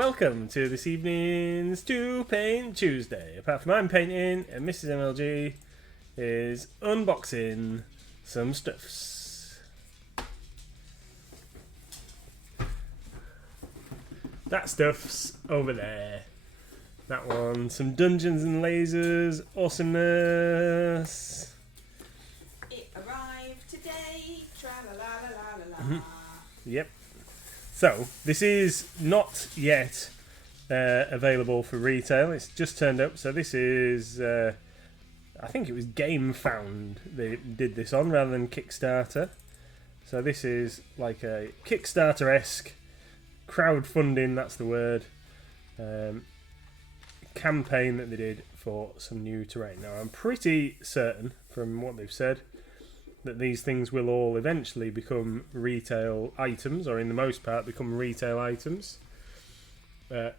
welcome to this evening's Two Paint Tuesday. Apart from I'm painting and Mrs MLG is unboxing some stuffs. That stuff's over there. That one, some Dungeons and Lasers awesomeness. It arrived today. Tra-la-la-la-la-la-la. Yep. So, this is not yet available for retail. It's just turned up. So this is, I think it was Game Found they did this on rather than Kickstarter. So this is like a Kickstarter-esque crowdfunding, that's the word, campaign that they did for some new terrain. Now, I'm pretty certain from what they've said that these things will all eventually become retail items, or in the most part become retail items.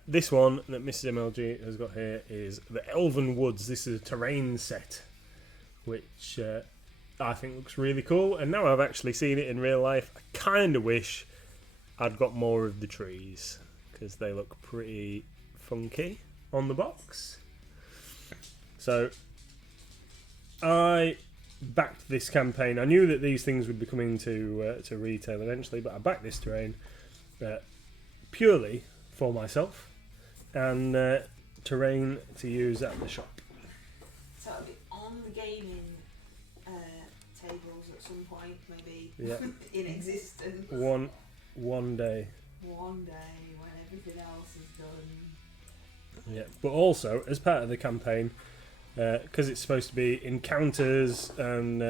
This one that Mrs MLG has got here is the Elven Woods. This is a terrain set, which I think looks really cool. And now I've actually seen it in real life, I kind of wish I'd got more of the trees, because they look pretty funky on the box. So I backed this campaign. I knew that these things would be coming to retail eventually, but I backed this terrain purely for myself and terrain to use at the shop. So it'll be on the gaming tables at some point, maybe. Yeah. In existence. One day. One day when everything else is done. Yeah, but also as part of the campaign, because it's supposed to be encounters and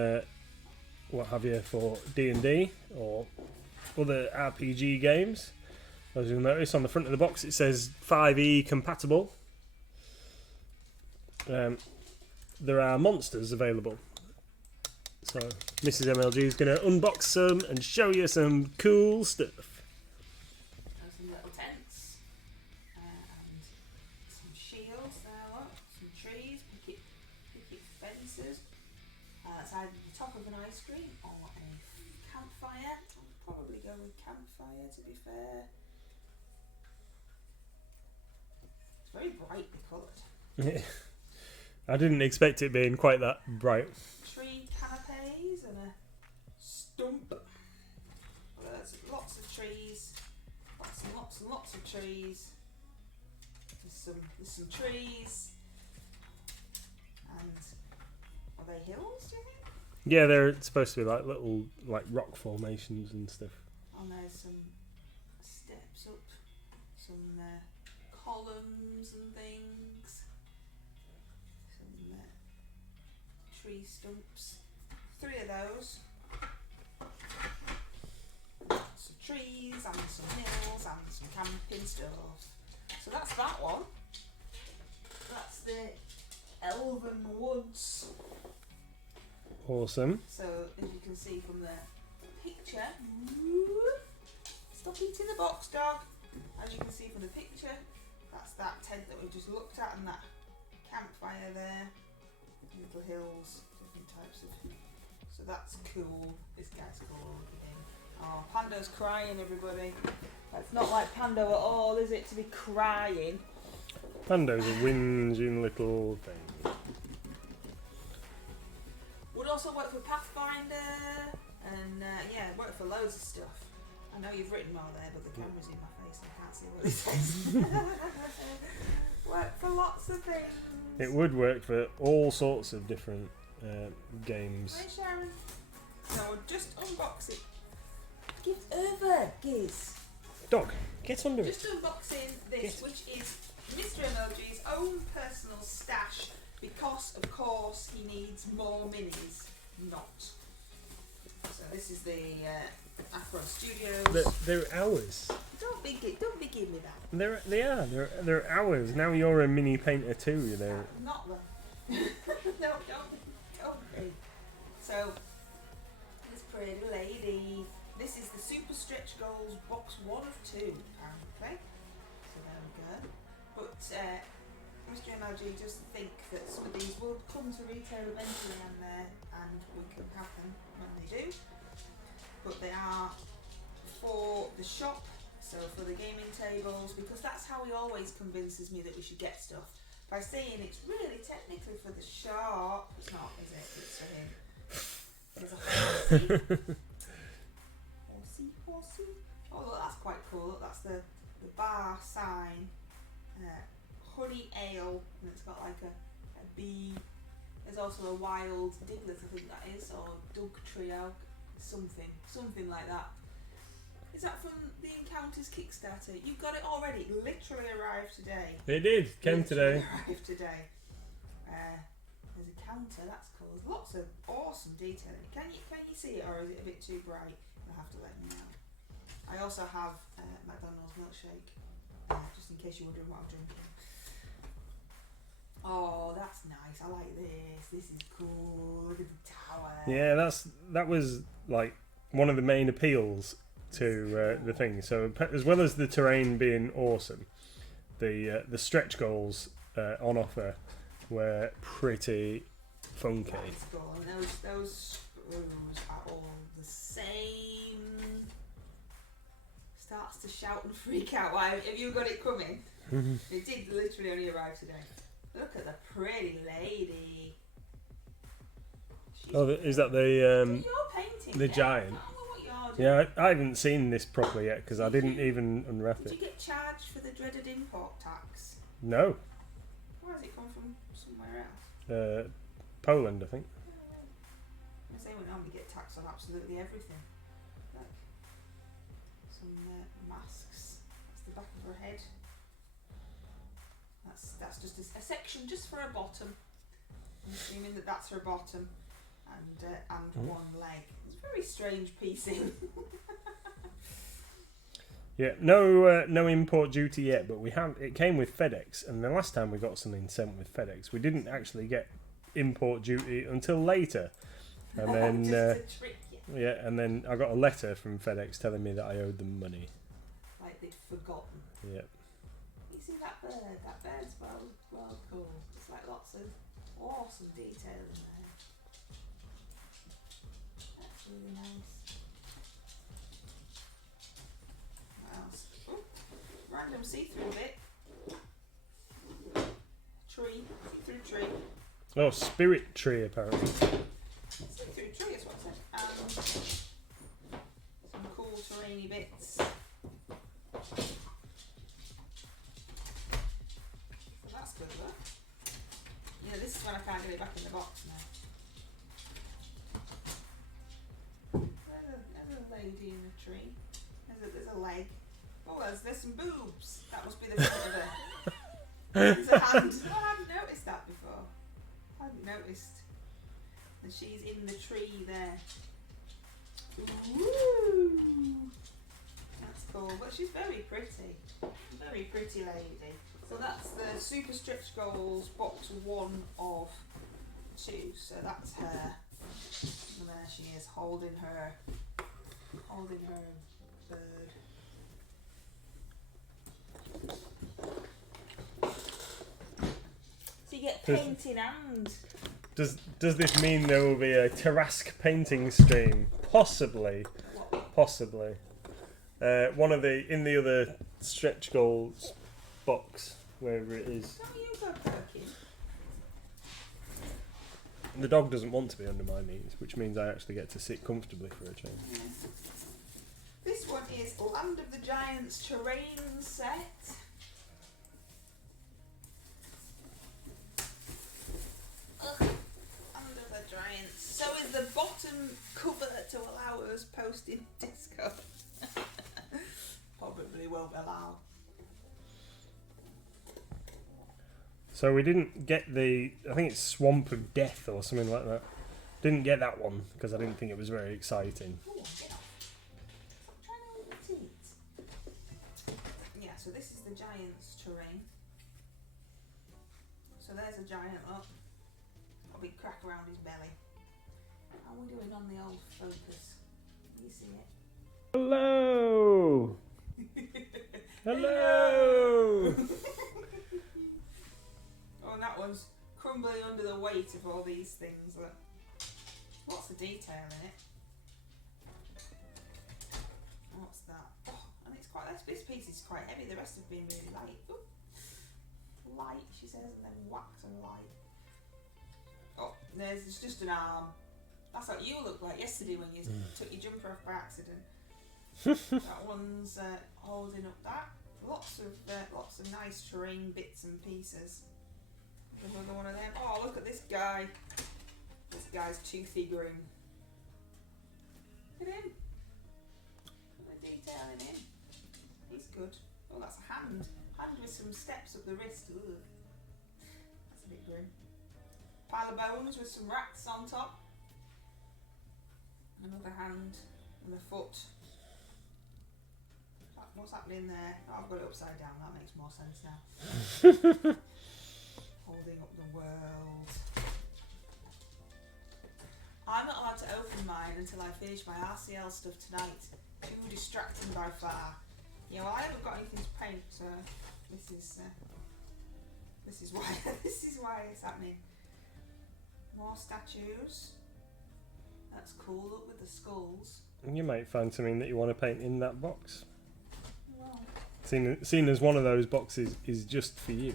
what have you for D&D or other RPG games. As you'll notice on the front of the box it says 5e compatible. There are monsters available. So Mrs MLG is going to unbox some and show you some cool stuff. Some little tents and some shields there, look, some trees, picket fences. It's either the top of an ice cream or a campfire. I'll probably go with campfire, to be fair. It's very brightly coloured. I didn't expect it being quite that bright. Tree canopies and a stump. Well, there's lots of trees. Lots and lots and lots of trees. There's some trees. And are they hills, do you think? Yeah, they're supposed to be like little rock formations and stuff. And there's some steps up, some columns and things. Some tree stumps. 3 of those. Some trees and some hills and some camping stuff. So that's that one. That's the Elven Woods. Awesome. So as you can see from the picture, stop eating the box, dog. As you can see from the picture, that's that tent that we just looked at and that campfire there. Little hills, different types of. So that's cool. This guy's cool looking. Oh, Pando's crying, everybody. That's not like Pando at all, is it? To be crying. Pando's a whinging little thing. Would also work for Pathfinder, and yeah, work for loads of stuff. I know you've written more there, but the camera's in my face and I can't see what it says. Work for lots of things. It would work for all sorts of different games. Hi Sharon. So we'll just unbox it. Give over, Giz. Dog, get under Just it. unboxing this, which is Mr. MLG's own personal stash, because of course he needs more minis. Not. So this is the Afro Studios. They're ours. Don't be giving me that. They're ours. Now you're a mini painter too. They're Not them. No, don't be. So this pretty lady. This is the Super Stretch Goals box 1 of 2, apparently. So there we go. But Mr. MLG just think that some of these will come to retail eventually, and we can have them when they do. But they are for the shop So for the gaming tables, because that's how he always convinces me that we should get stuff. By saying it's really technically for the shop. It's not, is it? It's for him. There's a horsey. Horsey. Oh, look, that's quite cool. Look, that's the bar sign. Honey ale, and it's got like a bee. There's also a wild Diglett, I think that is, or Doug Trio, something like that. Is that from the Encounters Kickstarter? You've got it already. It literally arrived today. It did. Came today. Arrived today. There's a counter. That's cool. There's lots of awesome detailing. Can you see it, or is it a bit too bright? You'll have to let me know. I also have McDonald's milkshake, just in case you're wondering what I'm drinking. Oh, that's nice. I like this. This is cool. Look at the tower. Yeah, that was like one of the main appeals to the thing. So as well as the terrain being awesome, the stretch goals on offer were pretty funky. That's cool. And those screws are all the same. Starts to shout and freak out. Why? Have you got it coming? It did literally only arrive today. Look at the pretty lady. Is that the you're painting the then? giant? I don't know what you're doing. Yeah, I haven't seen this properly yet because I didn't even unwrap Did it. you get charged for the dreaded import tax? No, Where has it come from? Somewhere else? Poland, I think. Because they would normally get taxed on absolutely everything. Look, some masks. That's the back of her head. That's just a section just for her bottom. I'm assuming that that's her bottom, and one leg. It's very strange piecing. Yeah, no import duty yet, but it came with FedEx, and the last time we got something sent with FedEx, we didn't actually get import duty until later. And then just to trick you. yeah, and then I got a letter from FedEx telling me that I owed them money. Like they'd forgotten. Yeah. You see that bird? That bird's well cool. It's like lots of awesome detail in there. That's really nice. What else? Oh, random see-through bit. Tree. See-through tree. Oh, spirit tree apparently. See-through tree is what it said. Some cool terrainy bits. This is when I can't get it back in the box now. There's a lady in the tree. There's a leg. Oh, there's some boobs. That must be the front of her. There's a hand. Oh, I hadn't noticed that before. I hadn't noticed that she's in the tree there. Ooh. That's cool. But she's very pretty. Very pretty lady. So that's the Super Stretch Goals box 1 of 2. So that's her. And there she is holding her bird. So you get painting and. Does this mean there will be a Tarask painting stream? Possibly. Possibly. One of in the other Stretch Goals box. Wherever it is. Don't you go perking? The dog doesn't want to be under my knees, which means I actually get to sit comfortably for a change. Yeah. This one is Land of the Giants terrain set. Ugh. Land of the Giants. So is the bottom cover to allow us posting disco. Probably won't allow. So we didn't get I think it's Swamp of Death or something like that. Didn't get that one because I didn't think it was very exciting. Ooh, get off. Stop trying to hold the teat. Yeah, so this is the Giants terrain. So there's a giant up. Got a big crack around his belly. How are we doing on the old focus? Can you see it? Hello! Hello! Oh, and that one's crumbling under the weight of all these things. Look. Lots of detail in it. What's that? Oh, and it's This piece is quite heavy. The rest have been really light. Ooh. Light, she says, and then wax and light. Oh, there's just an arm. That's what you looked like yesterday when you took your jumper off by accident. That one's holding up that. Lots of nice terrain bits and pieces. Another one of them. Oh, look at this guy. This guy's toothy grin. Look at him. Look at the detail in him. He's good. Oh, that's a hand. Hand with some steps up the wrist. Ugh. That's a bit grim. Pile of bones with some rats on top. Another hand and a foot. What's happening there? Oh, I've got it upside down. That makes more sense now. Holding up the world. I'm not allowed to open mine until I finish my RCL stuff tonight. Too distracting by far. Yeah, well, I haven't got anything to paint, so this is why this is why it's happening. More statues. That's cool. Look with the skulls. You might find something that you want to paint in that box. Well, Seen as one of those boxes is just for you.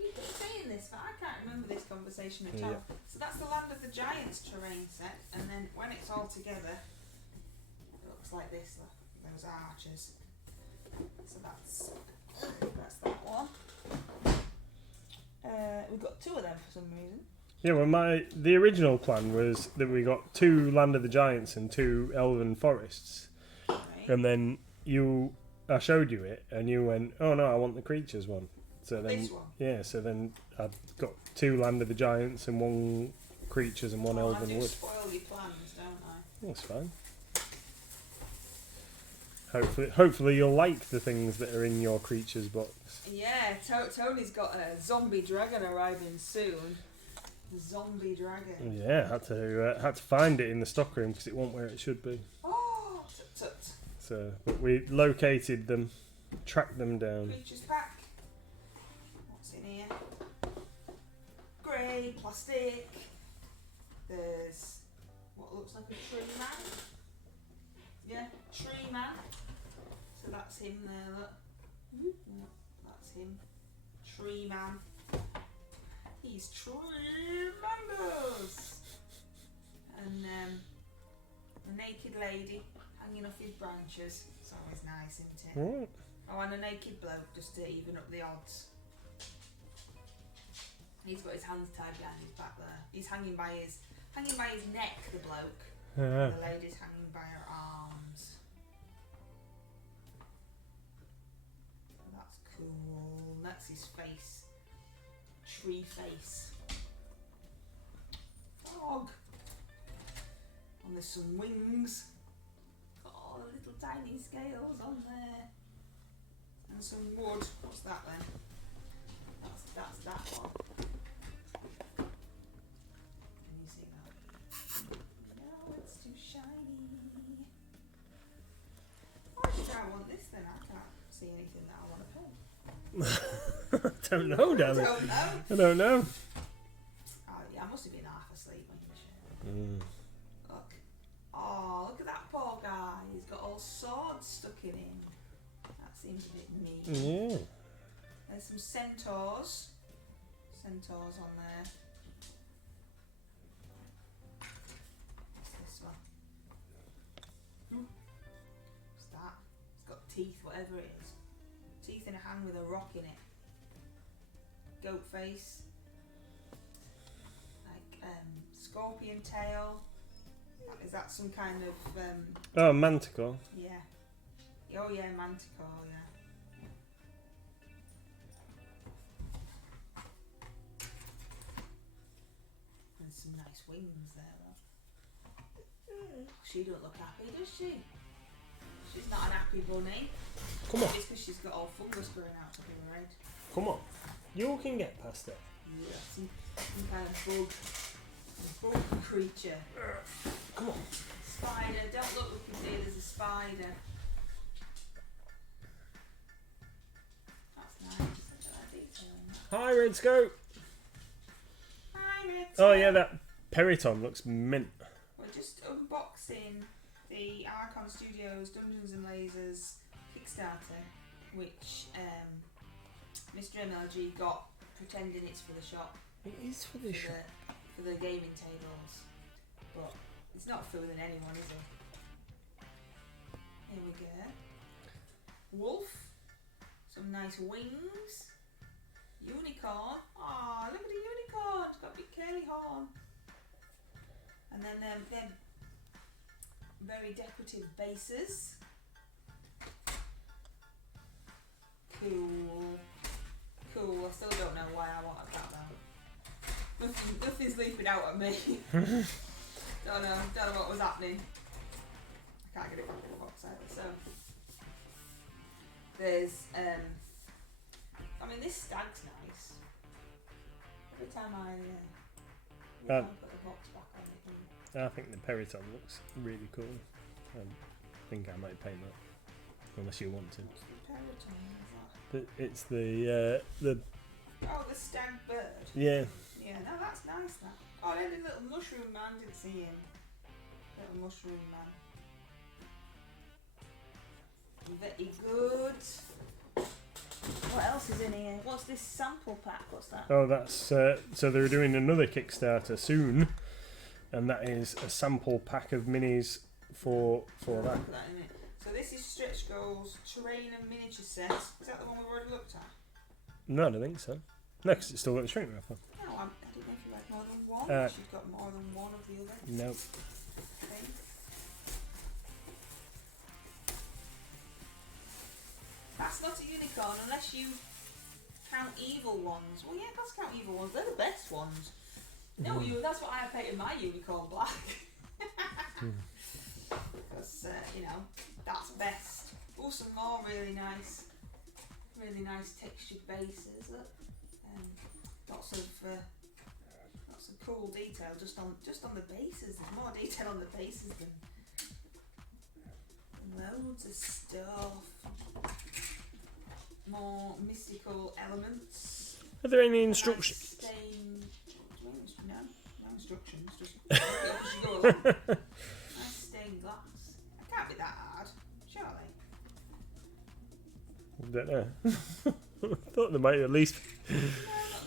you keep saying this, but I can't remember this conversation at all. So that's the Land of the Giants terrain set, and then when it's all together, it looks like this. Look, those arches. So that's that one. We've got two of them for some reason. Yeah, well, the original plan was that we got 2 Land of the Giants and 2 Elven Forests, Right. and then I showed you it, and you went, "Oh no, I want the creatures one." So then, This one. yeah, so then I've got 2 Land of the Giants and 1 creatures and 1 I Elven do Wood. spoil your plans, don't I? That's fine. Hopefully you'll like the things that are in your creatures box. Yeah, Tony's got a zombie dragon arriving soon. Zombie dragon. Yeah, had to find it in the stockroom because it wasn't where it should be. Oh, tut. So, but we located them, tracked them down. Creatures pack. What's in here? Grey plastic. There's what looks like a tree man. Yeah, tree man. So that's him there. Look. Yeah, that's him. Tree man. He's tremendous. And a naked lady hanging off his branches. It's always nice, isn't it? Right. Oh, and a naked bloke just to even up the odds. He's got his hands tied behind his back there. He's hanging by his neck, the bloke. Yeah. The lady's hanging by her arms. That's cool. That's his face. Tree face. Dog. And there's some wings. Oh, little tiny scales on there. And some wood. What's that then? That's that one. Can you see that? No, it's too shiny. Why should I want this then? I can't see anything that I want to paint. I don't know, damn it. Don't know. I don't know. Oh, yeah, I must have been half asleep when you shared. Look. Oh, look at that poor guy. He's got all swords stuck in him. That seems a bit mean. Yeah. There's some centaurs. Centaurs on there. What's this one? What's that? It's got teeth, whatever it is. Teeth in a hand with a rock in it. Goat face. Like scorpion tail. Is that some kind of Oh, Manticore. yeah. Oh yeah, manticore, yeah. And some nice wings there though. She don't look happy, does she? She's not an happy bunny. Come on, It's because she's got all fungus growing out of her head. come on. You can get past it. Yeah, some kind of bug creature. Come on. Spider, don't look, we can see there's a spider. That's nice. Look at that detail in that. Hi, Red Scope. Hi, Red. Oh yeah, that Periton looks mint. We're just unboxing the Archon Studios Dungeons and Lasers Kickstarter, which Mr MLG got, pretending it's for the shop. It is for the shop. For the gaming tables, but it's not fooling anyone, is it? Here we go. Wolf, some nice wings. Unicorn. Ah, look at the unicorn. It's got a big curly horn. And then they're very decorative bases. Cool. Cool. I still don't know why I wanted that though. Nothing's leaping out at me. Don't know what was happening. I can't get it back in the box either. So there's I mean, this stag's nice. Every time I put the box back on it. I think the Periton looks really cool. I think I might paint that, unless you want to. What's the Periton? Is that? It's the Oh, the stag bird. yeah. Yeah, no, that's nice. That. Oh, then the little mushroom man, didn't see him. Little mushroom man. Very good. What else is in here? What's this sample pack? What's that? Oh, that's so they're doing another Kickstarter soon, and that is a sample pack of minis for that. Look at that in it. So this is Stretch Goals Terrain and Miniature Set. Is that the one we've already looked at? No, I don't think so. No, 'cause it's still got the shrink wrapper. No, I didn't know if you had more than one. She's got more than one of the other. No. Okay. That's not a unicorn unless you count evil ones. Well, yeah, that's count evil ones. They're the best ones. No, that's what I painted my unicorn black. Because, that's best. Oh, some more really nice textured bases. Look. Lots of cool detail just on the bases. There's more detail on the bases than loads of stuff. More mystical elements. Are there any instructions? No instructions. Just as you go along. Nice stained glass. It can't be that hard, surely. I don't know. I thought there might at least. No,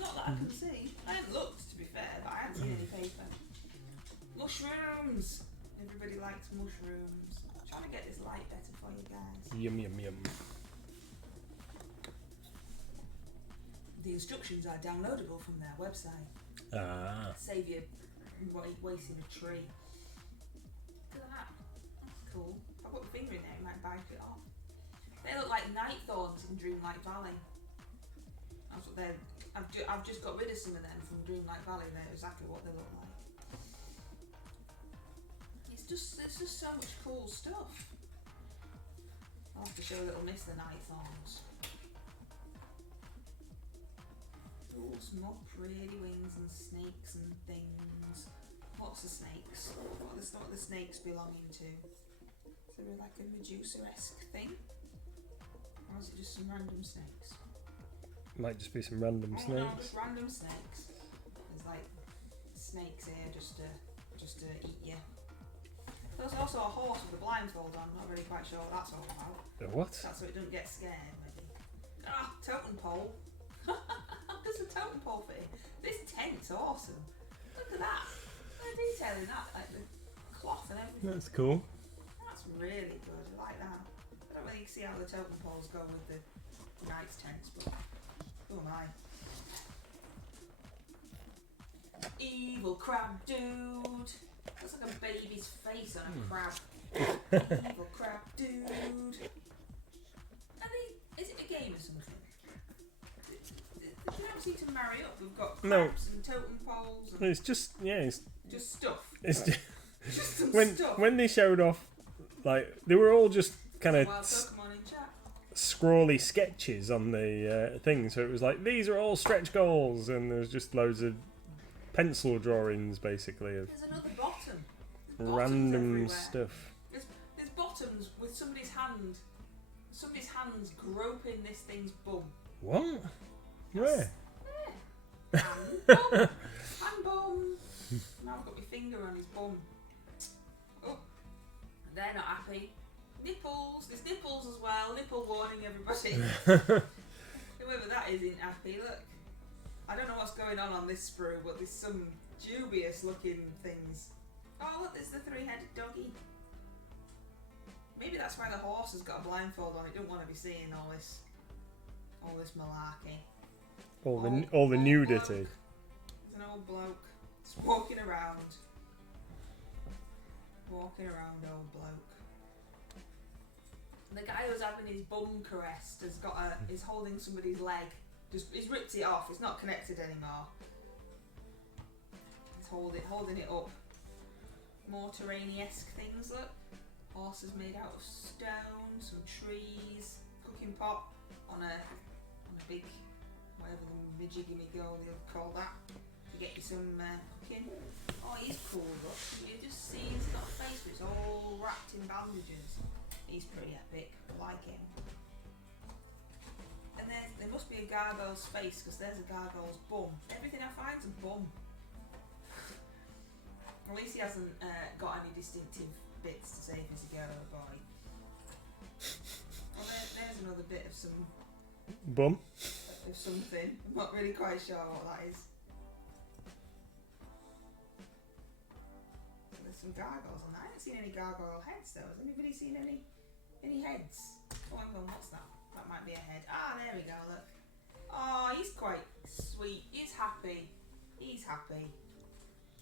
not that I can see. I haven't looked, to be fair, but I haven't seen any paper. Mushrooms! Everybody likes mushrooms. I'm trying to get this light better for you guys. Yum yum yum. The instructions are downloadable from their website. Ah. Save you wasting a tree. Look at that. That's cool. If I put my finger in there, it might bite it off. They look like night thorns in Dreamlight Valley. That's what they're. I've just got rid of some of them from Dreamlight Valley. They're exactly what they look like. It's just so much cool stuff. I'll have to show little Miss the night thorns. Oh, some more pretty wings and snakes and things. What's the snakes? What are the snakes belonging to? Is there like a Medusa-esque thing? Or is it just some random snakes? Might just be some random snakes. No, just random snakes. There's like snakes here just to eat you. There's also a horse with a blindfold on. I'm not really quite sure what that's all about. What? That's so it doesn't get scared, maybe. Ah, totem pole. There's a totem pole for it. This tent's awesome. Look at that. The detail in that, like the cloth and everything. That's cool. That's really good. I like that. I don't really see how the totem poles go with the knight's tents, but who am I? Evil crab dude. Looks like a baby's face on a crab. Evil crab dude. Is it a game or something? You don't seem to marry up. We've got crabs and totem poles. And it's just just stuff. It's just some stuff. When they showed off, like they were all just kind of Pokemon in chat. scrawly sketches on the thing. So it was like these are all stretch goals, and there's just loads of pencil drawings basically of There's another bottom. random stuff. There's bottoms with somebody's hand. Somebody's hands groping this thing's bum. What? Where? Yeah. Hand bum. Hand bum. Now I've got my finger on his bum. Oh, they're not happy. Nipples. There's nipples as well. Nipple warning, everybody. Whoever that is ain't happy. Look. I don't know what's going on this sprue, but there's some dubious looking things. Oh look, there's the three-headed doggy. Maybe that's why the horse has got a blindfold on. It don't want to be seeing all this malarkey. All the nudity. There's an old bloke just walking around. Old bloke. The guy who's having his bum caressed is holding somebody's leg. He's ripped it off. It's not connected anymore. He's holding it up. More terrain-esque things. Look, horses made out of stone, some trees, cooking pot on a big, whatever the midgey-gimme-go they'll call that, to get you some cooking. Oh, he's cool. Look, you just see he's got a face, but it's all wrapped in bandages. He's pretty epic. I like him. And there must be a gargoyle's face, because there's a gargoyle's bum. Everything I find's a bum. At least he hasn't got any distinctive bits to say if he's a girl or a boy. Well, there's another bit of some... Bum? Of something. I'm not really quite sure what that is. So there's some gargoyles on that. I haven't seen any gargoyle heads though. Has anybody seen any heads? Oh, hang on, what's that? That might be a head. Ah, there we go, look. Oh, he's quite sweet. He's happy. He's happy.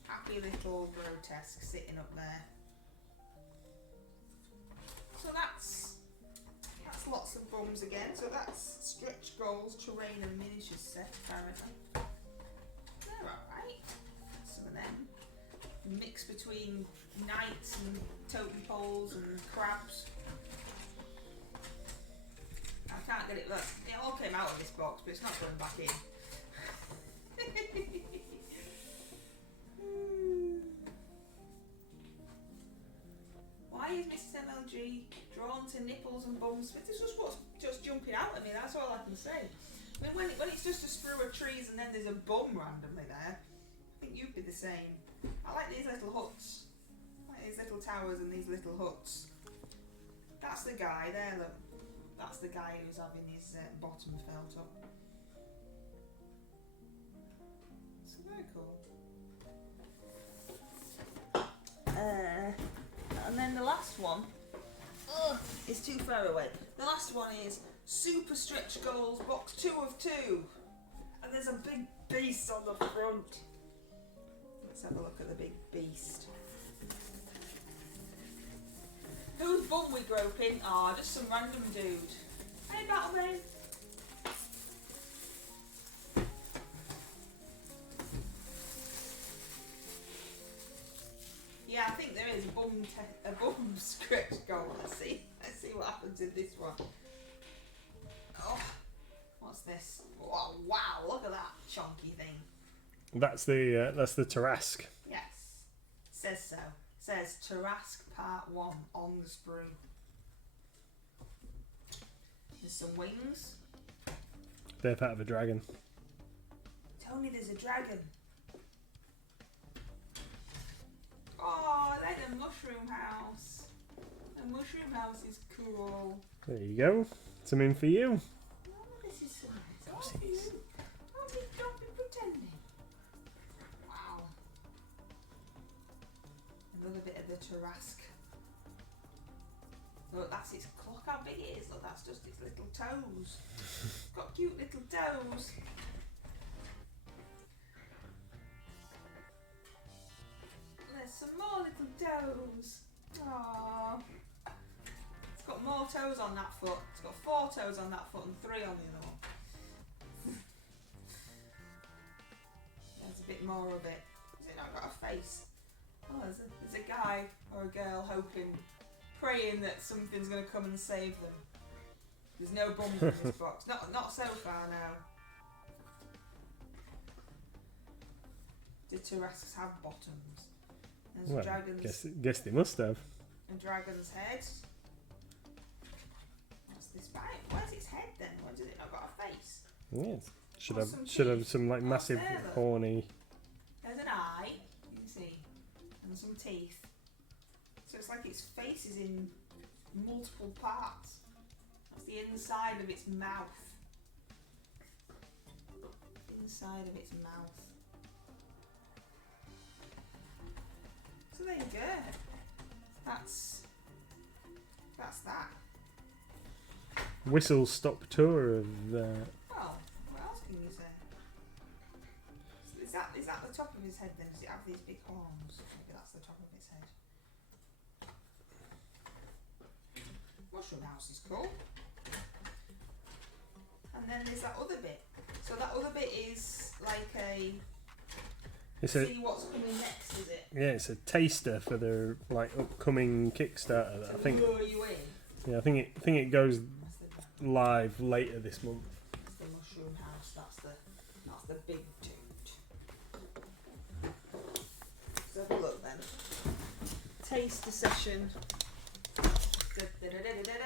Happy little grotesque sitting up there. So that's lots of bums again. So that's stretch goals, terrain and miniatures set apparently. They're alright. Some of them. Mix between knights and totem poles and crabs. I can't get it, look, it all came out of this box, but it's not going back in. Why is Mrs MLG drawn to nipples and bums? But this is what's just jumping out at me, that's all I can say. I mean, when it's just a sprue of trees and then there's a bum randomly there, I think you'd be the same. I like these little huts. I like these little towers and these little huts. That's the guy there, look. That's the guy who's having his bottom felt up. So very cool. And then the last one is too far away. The last one is Super Stretch Goals Box 2 of 2. And there's a big beast on the front. Let's have a look at the big beast. Whose bum we groping? Ah, just some random dude. Hey, Battlebane. Yeah, I think there is a bum stretch goal. Let's see what happens in this one. Oh, what's this? Oh, wow, look at that chunky thing. That's the Tarrasque. Yes, says so. Says Tarrasque Part 1 on the sprue. There's some wings. They're part of a dragon. Tell me there's a dragon. Oh, like a mushroom house. The mushroom house is cool. There you go. Some in for you. Oh, this is so nice. Of course it is. Don't be pretending. Wow. Another bit of the Tarrasque. Look, that's its clock, how big it is. Look, that's just its little toes. It's got cute little toes. There's some more little toes. Aww. It's got more toes on that foot. It's got 4 toes on that foot and 3 on the other one. There's a bit more of it. Has it not got a face? Oh, there's a guy or a girl praying that something's going to come and save them. There's no bums in this box. Not so far now. Do Tarrasques have bottoms? There's Well, dragons. guess they must have. A dragon's head. What's this back? Where's its head then? Why does it not got a face? Yes. Should Oh, have some should have teeth. some like Oh, massive there, look. horny. There's an eye, you can see, and some teeth. So it's like its face is in multiple parts. That's the inside of its mouth. Inside of its mouth. So there you go. That's that. Whistle stop tour of. Well, what else can you say? Is that the top of his head then? Does it have these big horns? Maybe that's the top of his head. Mushroom house is cool. And then there's that other bit. So that other bit is like a see what's coming next, is it? Yeah, it's a taster for their like upcoming Kickstarter. That I think. Lure you in. Yeah, I think it goes live later this month. That's the mushroom house. That's the big dude. So have a look then. Taster session. Da, da, da, da, da, da.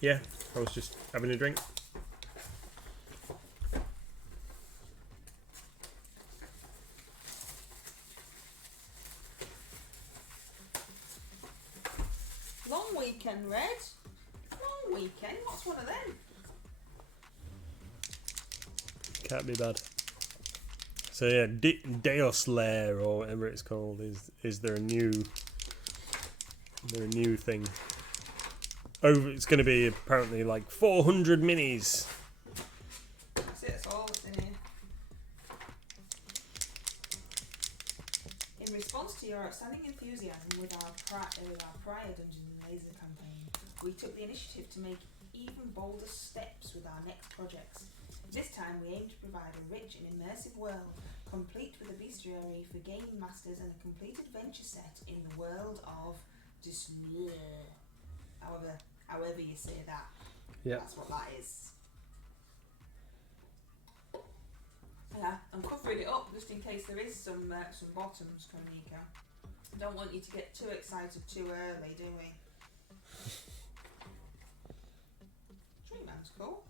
Yeah, I was just having a drink. Long weekend, Red. Long weekend. What's one of them? Can't be bad. So yeah, Deos Lair or whatever it's called is their new thing. It's going to be apparently like 400 minis. That's it. That's all that's in here. In response to your outstanding enthusiasm with our prior Dungeons and Laser campaign, we took the initiative to make even bolder steps with our next projects. This time we aim to provide a rich and immersive world, complete with a bestiary for game masters and a complete adventure set in the world of Genestealers. However you say that. Yeah. That's what that is. Yeah, I'm covering it up just in case there is some bottoms, Konika. I don't want you to get too excited too early, do we? Tree man's cool.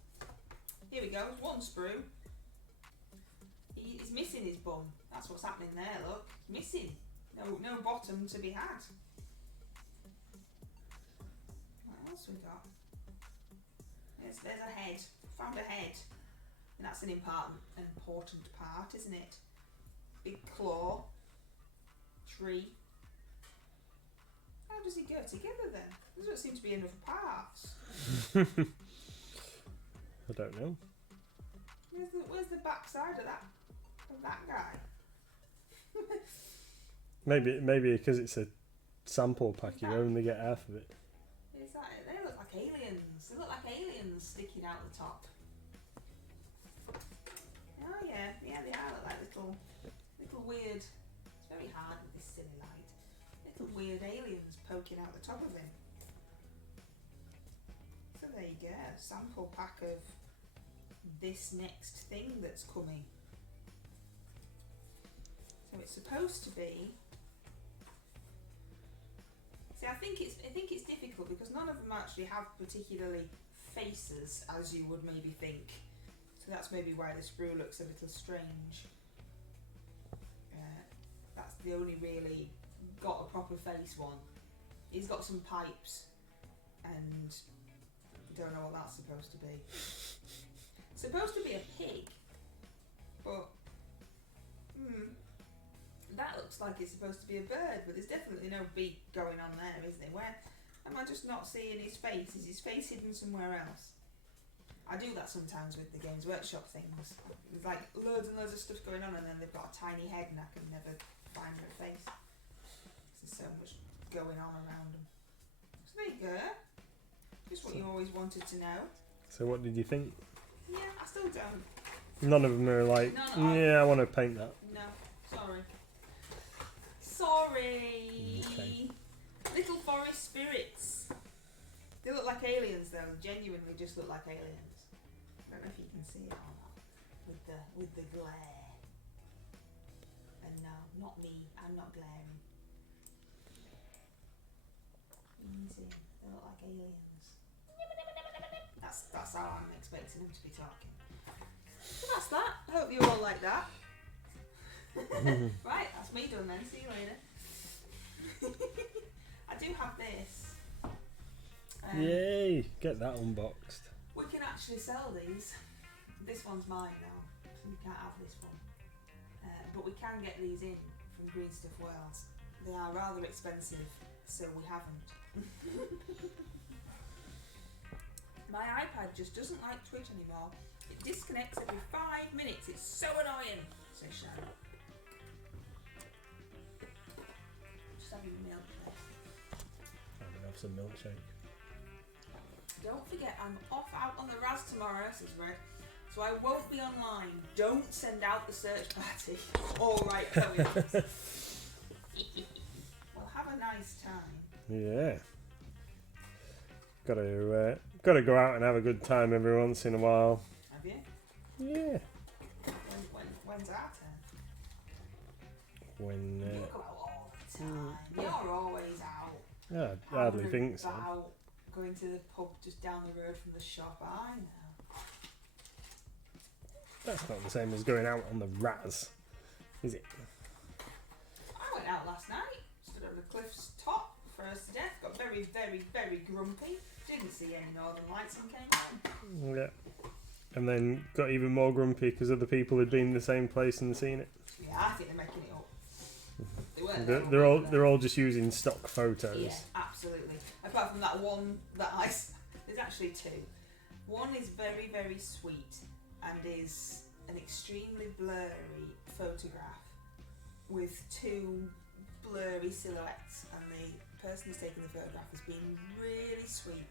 Here we go, there's one sprue. He's missing his bum. That's what's happening there, look. Missing. No bottom to be had. What else we got? There's a head. Found a head. And that's an important part, isn't it? Big claw. Tree. How does he go together then? There doesn't seem to be enough parts. I don't know. Where's the back side of that guy? Maybe because it's a sample pack, you only get half of it. Is that it? They look like aliens. They look like aliens sticking out the top. Oh yeah, they are like little weird. It's very hard with this silly light. Little weird aliens poking out the top of him. So there you go, sample pack of this next thing that's coming. So it's supposed to be. See, I think it's difficult because none of them actually have particularly faces, as you would maybe think. So that's maybe why the sprue looks a little strange. That's the only really got a proper face one. He's got some pipes, and I don't know what that's supposed to be. It's supposed to be a pig, but that looks like it's supposed to be a bird, but there's definitely no beak going on there, is there? Where am I just not seeing his face? Is his face hidden somewhere else? I do that sometimes with the Games Workshop things. There's like loads and loads of stuff going on, and then they've got a tiny head, and I can never find their face. There's so much going on around them. So there you go. Just what you always wanted to know. So what did you think? Yeah, I still don't. None of them are like, yeah, I want to paint that. No, sorry. Sorry. Okay. Little forest spirits. They look like aliens though, genuinely just look like aliens. I don't know if you can see it or not. With the glare. And no, not me, I'm not glaring. Easy. They look like aliens. That's how I'm expecting them to be talking. So that's that. I hope you all like that. Right, that's me done then. See you later. I do have this. Yay! Get that unboxed. We can actually sell these. This one's mine now, so you can't have this one. But we can get these in from Green Stuff Wales. They are rather expensive, so we haven't. My iPad just doesn't like Twitch anymore. It disconnects every 5 minutes. It's so annoying, says Sharon. Just having a milkshake. I'm gonna have some milkshake. Don't forget, I'm off out on the Raz tomorrow, says Red. So I won't be online. Don't send out the search party. All right, Chloe. Well, have a nice time. Yeah. Gotta go out and have a good time every once in a while. Have you? Yeah. When's our turn? When You go out all the time. You're always out. I hardly think so. About going to the pub just down the road from the shop. I know. That's not the same as going out on the Raz, is it? I went out last night. Stood on the cliff's top, froze to death. Got very, very, very grumpy. Didn't see any northern lights and came home. Yeah. And then got even more grumpy because other people had been in the same place and seen it. Yeah, I think they're making it up. They weren't. They're all just using stock photos. Yeah, absolutely. Apart from that one that there's actually two. One is very, very sweet and is an extremely blurry photograph with two blurry silhouettes, and the person who's taking the photograph has been really sweet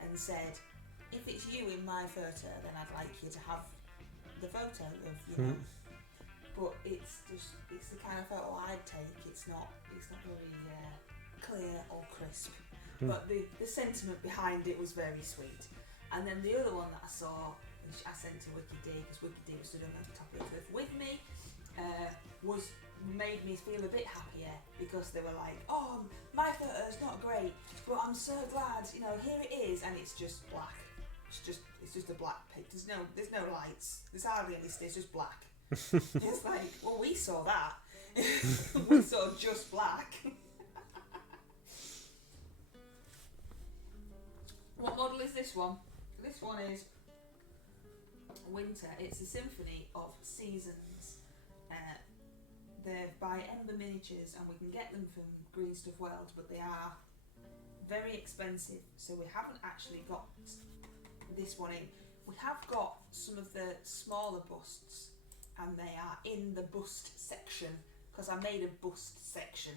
and said, if it's you in my photo, then I'd like you to have the photo of you. But it's the kind of photo I'd take. It's not very clear or crisp. But the sentiment behind it was very sweet. And then the other one that I saw, which I sent to Wiki D, because Wiki D was stood on the top of the cliff with me, made me feel a bit happier, because they were like, oh, my photo's not great, but I'm so glad, here it is, and it's just black. It's just a black pic. There's no lights. There's hardly any. It's just black. It's like, well, we saw that. We saw just black. What model is this one? This one is Winter. It's a symphony of seasons. They're by Ember Miniatures, and we can get them from Green Stuff World, but they are very expensive, so we haven't actually got this one in. We have got some of the smaller busts, and they are in the bust section, because I made a bust section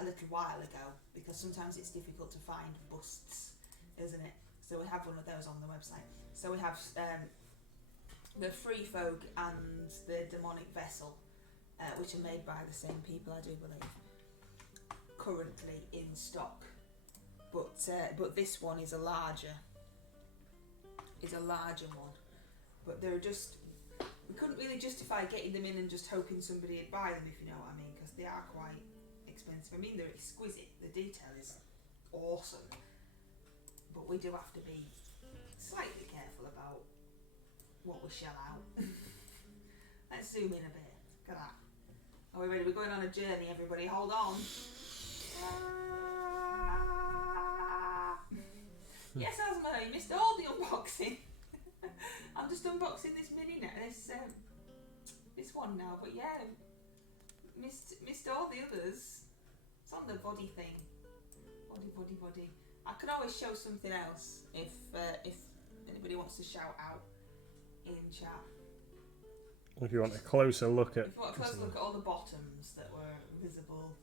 a little while ago, because sometimes it's difficult to find busts, isn't it? So we have one of those on the website. So we have the Free Folk and the Demonic Vessel, which are made by the same people, I do believe, currently in stock. But this one is a larger one. But they're just, we couldn't really justify getting them in and just hoping somebody would buy them, if you know what I mean, because they are quite expensive. I mean, they're exquisite. The detail is awesome. But we do have to be slightly careful about what we shell out. Let's zoom in a bit. Look at that. Are we ready? We're going on a journey, everybody. Hold on. Yes, Asma, you missed all the unboxing. I'm just unboxing this this one now, but yeah, missed all the others. It's on the body thing. Body. I can always show something else if anybody wants to shout out in chat. If you want a closer look at... If you want a closer look at all the bottoms that were visible.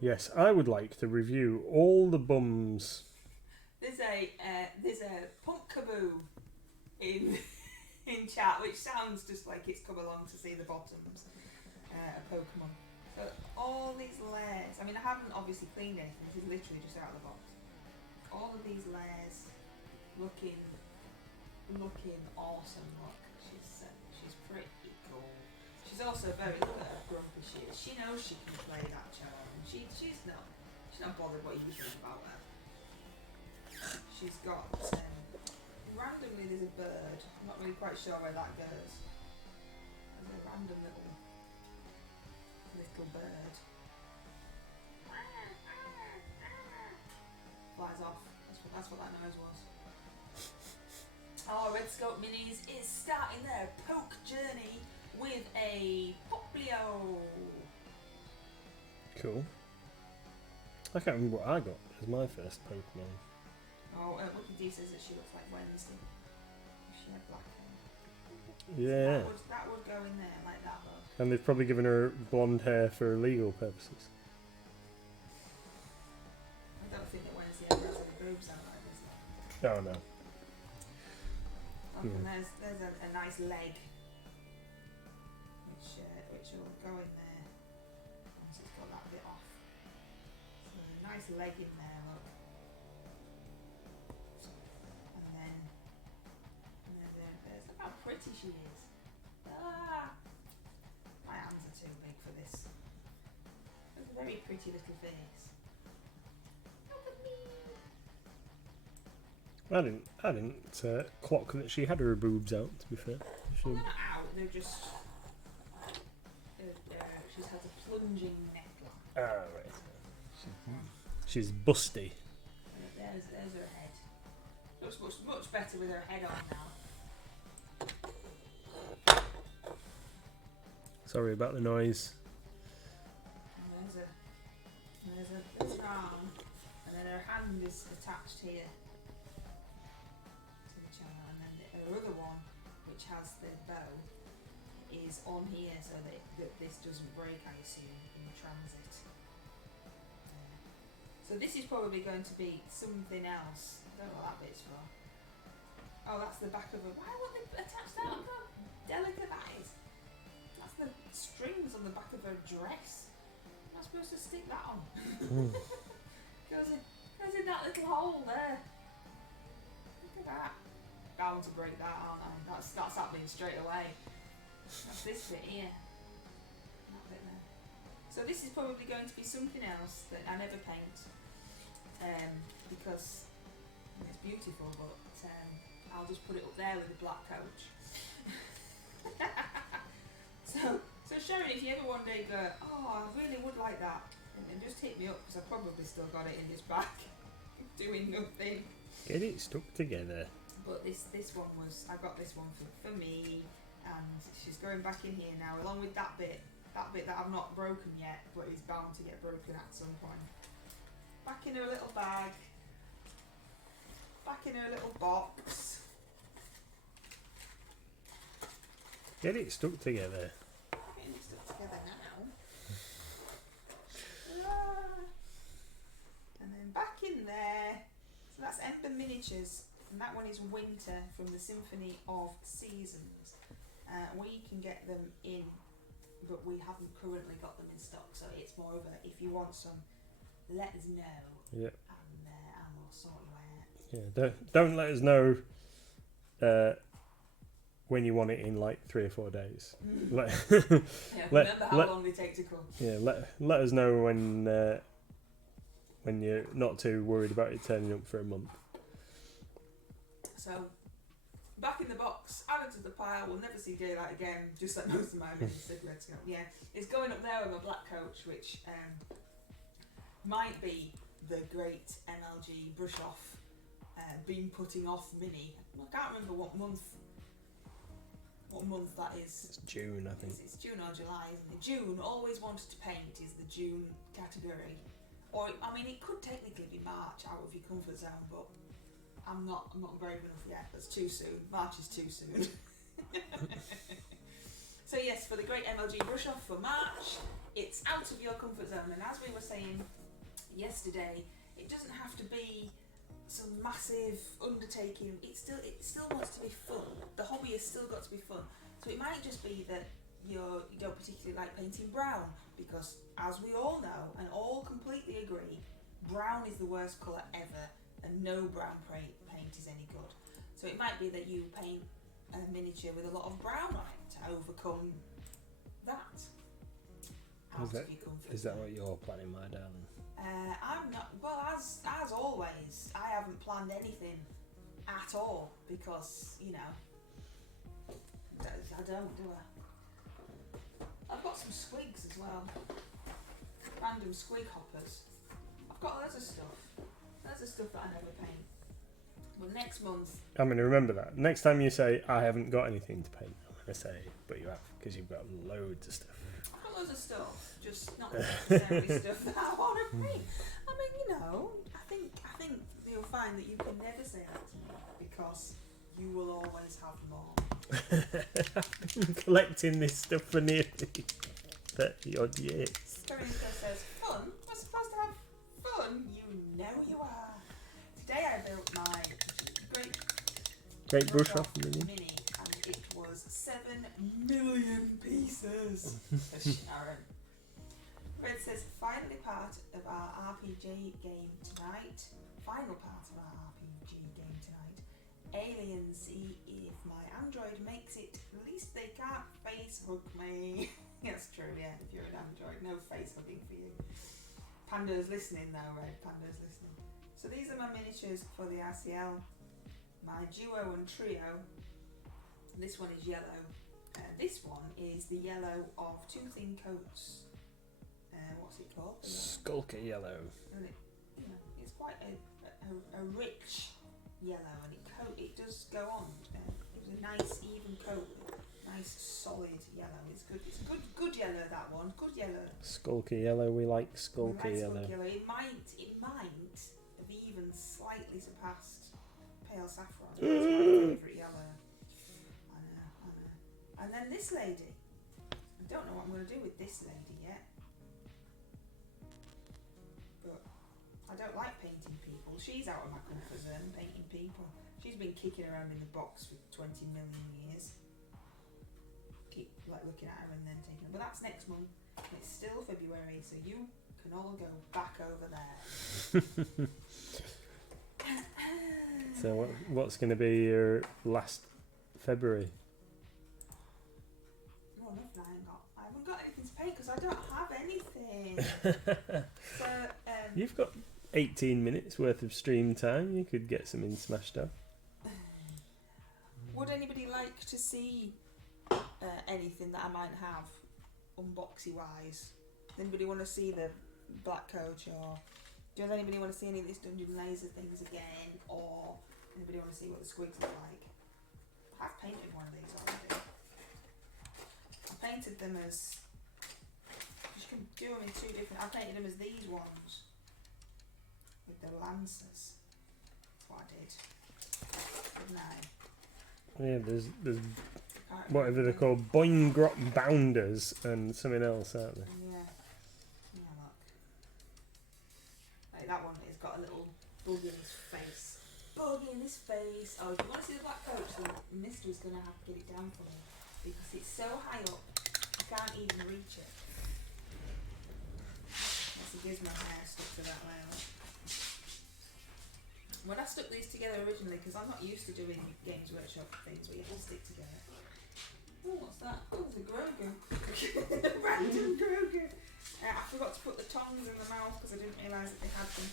Yes, I would like to review all the bums. There's a punk kaboo in chat, which sounds just like it's come along to see the bottoms of Pokemon. So all these layers. I mean, I haven't obviously cleaned anything. This is literally just out of the box. All of these layers looking awesome. Look, she's pretty cool. She's also very grumpy. She knows she can play that charm. She's not bothered what you think about her. She's got random randomly there's a bird. I'm not really quite sure where that goes. There's a random little bird. Flies off. That's what that noise was. Our Red Scope Minis is starting their poke journey with a Poplio. Cool. I can't remember what I got as my first Pokemon. Oh, Wiki D says that she looks like Wednesday. She had black hair. Yeah. That would go in there like that though. And they've probably given her blonde hair for legal purposes. I don't think that Wednesday ever has any boobs out like this. Oh no. Oh, and there's a nice leg, which will go in there once it's got that bit off. So a nice leg in there, look. And then there's look how pretty she is. Ah, my hands are too big for this. It's a very pretty little face. Look at me. I didn't clock that she had her boobs out, to be fair. Well, they're not out, they're just... she's had a plunging neckline. Ah, right. She's busty. There's her head. Looks much better with her head on now. Sorry about the noise. And there's her arm, and then her hand is attached here to the channel, and then her other one, which has the bow, is on here so that this doesn't break, I assume, in transit. So this is probably going to be something else. I don't know what that bit's for. Oh, that's the back of a... Why won't they attach that? Look how delicate that is. That's the strings on the back of her dress. I'm not supposed to stick that on. goes in that little hole there. Look at that. Bound to break that, aren't I? That's happening straight away. That's this bit here. That bit there. So this is probably going to be something else that I never paint. Because it's beautiful, but I'll just put it up there with a black coach. So Sharon, if you ever one day go, oh, I really would like that, then just hit me up, because I probably still got it in this bag, doing nothing. Get it stuck together. But this one was, I got this one for me, and she's going back in here now, along with that bit that I've not broken yet, but is bound to get broken at some point. Back in her little bag, back in her little box. Get it stuck together. Getting it stuck together now. And then back in there. So that's Ember Miniatures, and that one is Winter from the Symphony of Seasons. We can get them in, but we haven't currently got them in stock, so it's more of a, if you want some, let us know. Yep. And we'll sort you out. Yeah, don't let us know when you want it in like 3 or 4 days. Remember how long they take to come. Yeah, let us know when you're not too worried about it turning up for a month. So, back in the box, added to the pile, we'll never see daylight again, just like most of my mini cigarettes go. Yeah, it's going up there with a black coach, which might be the great MLG brush off, bean putting off mini. I can't remember what month that is. It's June, I think. It's June or July, isn't it? June, always wanted to paint, is the June category. Or, I mean, it could technically be March, out of your comfort zone, but I'm not brave enough yet. That's too soon. March is too soon. So yes, for the great MLG brush off for March, it's out of your comfort zone. And as we were saying yesterday, it doesn't have to be some massive undertaking. It still wants to be fun. The hobby has still got to be fun. So it might just be that you don't particularly like painting brown, because as we all know and all completely agree, brown is the worst colour ever, and no brown paint is any good. So it might be that you paint a miniature with a lot of brown on it to overcome that. Is that what you're planning, my darling? I'm not. Well, as always, I haven't planned anything at all because, you know, I don't, do I? I've got some squigs as well. Random squig hoppers. I've got loads of stuff. Loads of stuff that I never paint. Well, next month... I'm going to remember that. Next time you say, I haven't got anything to paint, I'm going to say, but you have, because you've got loads of stuff. I've got loads of stuff, just not necessarily stuff that I want to paint. I mean, you know, I think you'll find that you can never say that to me because you will always have more. I've been collecting this stuff for nearly 30 odd years. Karinka says, fun? We're supposed to have fun? You know you are. Today I built my Great brush off mini. And it was 7 million pieces. For Sharon. Red says, finally part of our RPG game tonight. Final part of our RPG game tonight. Aliens see if my Android makes it. At least they can't face hook me. That's true, yeah. If you're an Android, no face hugging for you. Panda's listening though, Red. Panda's listening. So these are my miniatures for the RCL. My duo and trio. This one is yellow. This one is the yellow of two thin coats. What's it called? Skulker yellow. And it's quite a rich yellow, and it does go on. It was a nice even coat, nice solid yellow. It's good. It's good yellow, that one. Good yellow. Skulker yellow. We like skulker yellow. It might have even slightly surpassed pale saffron. It's my favourite yellow. I know. And then this lady. I don't know what I'm going to do with this lady yet. But I don't like painting people. She's out of my comfort zone, painting people. She's been kicking around in the box for 20 million years. Keep like looking at her and then taking her. But that's next month. It's still February, so you can all go back over there. So what's going to be your last February? Well, nothing. I haven't got anything to paint because I don't have anything. So You've got 18 minutes worth of stream time. You could get something smashed up. Would anybody like to see anything that I might have unboxy wise? Does anybody want to see the black coach, or does anybody want to see any of these dungeon laser things again, or anybody want to see what the squigs look like? I've painted one of these already. I painted them as, you can do them in two different, I painted them as these ones with the lancers. That's what I did, didn't I? Yeah, there's whatever they're called, Boingrot Bounders and something else, aren't there? Yeah. Yeah, look. Like that one has got a little bug in his face. Bug in his face. Oh, if you want to see the black coach, then Mister's going to have to get it down for me. Because it's so high up, I can't even reach it. That's a gizmo hair stuck to that layer. When I stuck these together originally, because I'm not used to doing Games Workshop things where you have to stick together. Oh, what's that? Oh, it's a Grogu. Random Grogu. I forgot to put the tongs in the mouth because I didn't realise that they had them.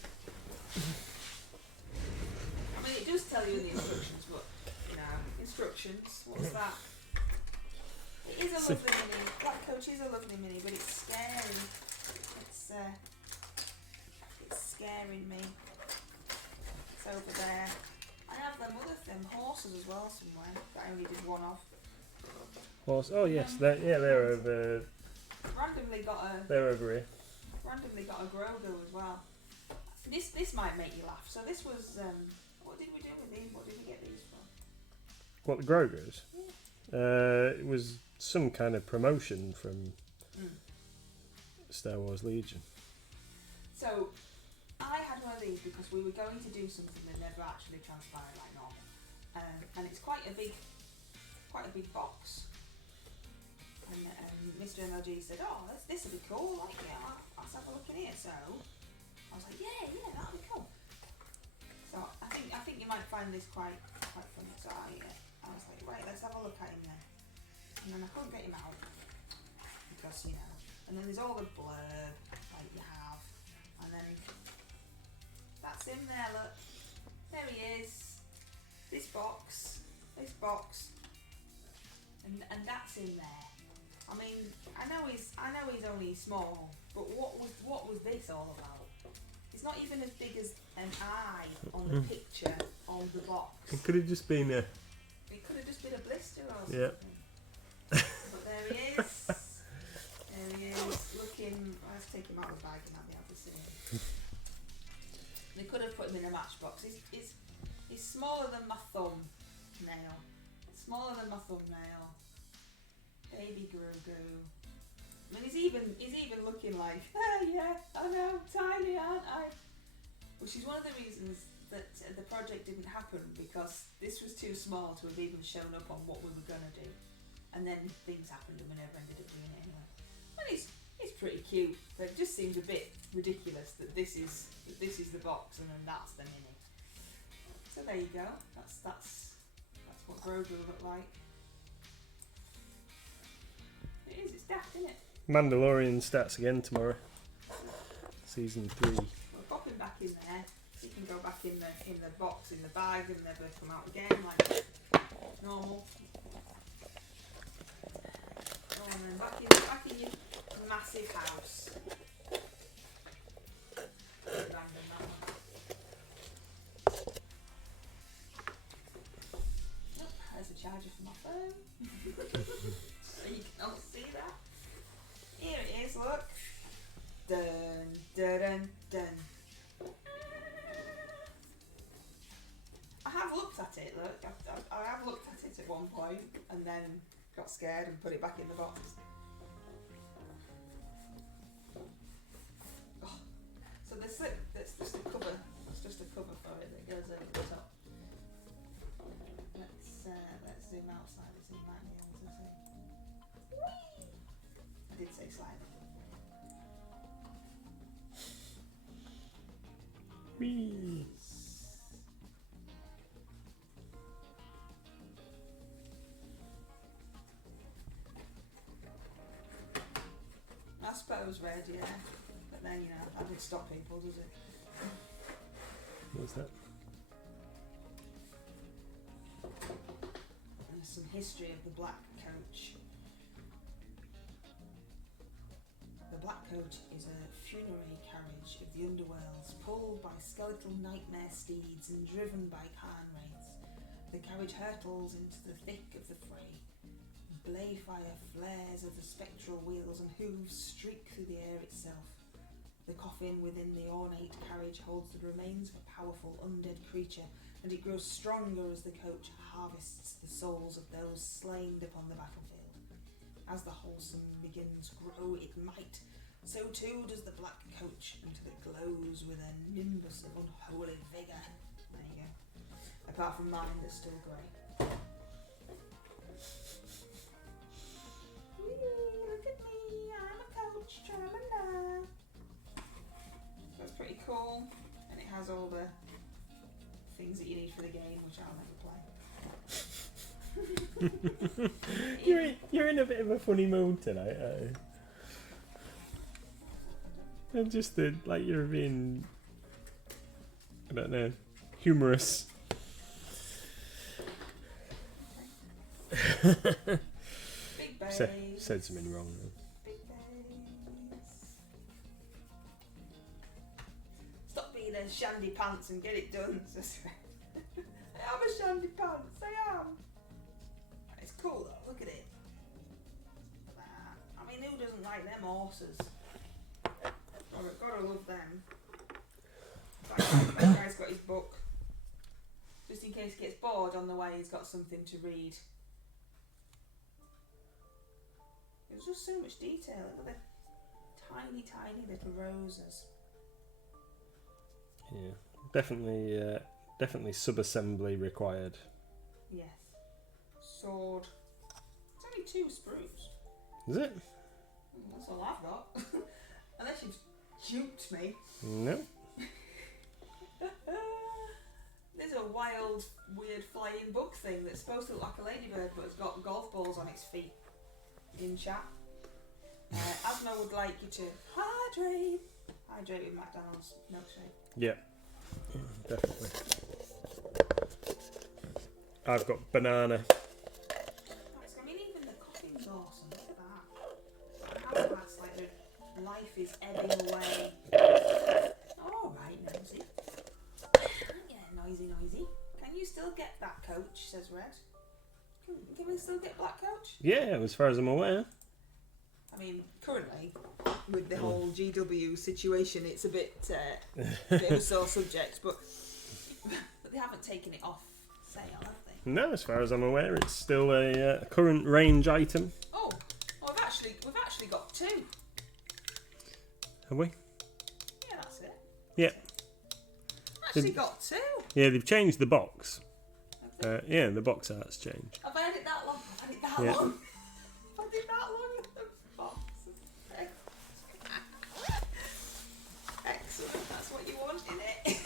I mean, it does tell you in the instructions, but, you know, instructions, what's that? It is a lovely mini. Black Coach is a lovely mini, but it's scary. It's scaring me. It's over there. I have them horses as well somewhere that I only did one of. Horse? Oh yes, they're over. Randomly got a. They're over here. Randomly got a Grogu as well. This might make you laugh. So this was what did we do with these? What did we get these from? What, the Grogu's? Yeah. It was some kind of promotion from Star Wars Legion. So I had one of these because we were going to do something that never actually transpired like normal, and it's quite a big box. And Mr MLG said, "Oh, this will be cool. Like, yeah, let's have a look in here." So I was like, "Yeah, that'll be cool." So I think you might find this quite funny. So I was like, "Right, let's have a look at him then." And then I couldn't get him out because, you know. And then there's all the blurb like you have, and then that's him there. Look, there he is. this box, and that's in there. I mean, I know he's only small, but what was this all about? It's not even as big as an eye on the picture on the box. It could have just been a... It could have just been a blister or something. Yeah. But there he is. There he is, looking... Let's take him out of the bag and have the other scene. They could have put him in a matchbox. He's smaller than my thumbnail. Smaller than my thumbnail. Baby Grogu. I mean, he's even looking like, yeah, I know, tiny, aren't I? Which is one of the reasons that the project didn't happen, because this was too small to have even shown up on what we were going to do. And then things happened and we never ended up doing it anyway. And he's pretty cute, but it just seems a bit ridiculous that this is the box and then that's the mini. So there you go. That's what Grogu will look like. It is, it's daft, isn't it? Mandalorian stats again tomorrow. Season 3. We'll pop him back in there. He can go back in the box, in the bag, and never come out again like normal. Oh, and then back in your massive house. Random, that one. Oh, there's a charger for my phone. So you can all see that. Here it is, look. Dun, dun, dun, dun. I have looked at it, look. I have looked at it at one point and then got scared and put it back in the box. Oh. So the slip, that's just a cover. That's just a cover for it that goes over the top. Let's zoom outside. It's in might be able to see. I did say slide. Whee! I suppose red, yeah. But then, you know, that would stop people, does it? What's that? There's some history of the black coach. The black coach is a funerary carriage of the underworlds, pulled by skeletal nightmare steeds and driven by Khan wraiths. The carriage hurtles into the thick of the fray. Blade fire flares as the spectral wheels and hooves streak through the air itself. The coffin within the ornate carriage holds the remains of a powerful undead creature, and it grows stronger as the coach harvests the souls of those slain upon the battlefield. As the wholesome begins grow it might, so too does the black coach until it glows with a nimbus of unholy vigour. There you go. Apart from mine that's still grey. Look at me, I'm a coach, Charmander. So it's pretty cool, and it has all the things that you need for the game, which I'll never play. You're in a bit of a funny mood tonight, aren't you? And just like you're being, I don't know, humorous. Big bass. Said something wrong then. Big bass. Stop being a shandy pants and get it done. I am a shandy pants, I am. It's cool though, look at it. I mean, who doesn't like them horses? Gotta love them. That guy's got his book. Just in case he gets bored on the way, he's got something to read. There's just so much detail. Look at the tiny, tiny little roses. Yeah, definitely sub-assembly required. Yes. Sword. It's only 2 sprues. Is it? That's all I've got. Unless you've duped me. No. There's a wild, weird flying bug thing that's supposed to look like a ladybird, but it's got golf balls on its feet. In chat. Asma would like you to hydrate with McDonald's milkshake. Yeah, definitely. I've got banana. I mean, even the coffee's awesome. Look at that. How that's like the life is ebbing away. All right, Nosy. Yeah, noisy. Can you still get that coach? Says Red. Can we still get black coach? Yeah, as far as I'm aware. I mean, currently, with the whole GW situation, it's a bit of a sore subject, but they haven't taken it off sale, have they? No, as far as I'm aware, it's still a current range item. Oh, we've actually got 2. Have we? Yeah, that's it. Yeah. Actually got 2. Yeah, they've changed the box. Yeah, the box art's changed. I've had it that long. I've had it that Yeah. long. I've had it that long. The box. Excellent. That's what you want, innit?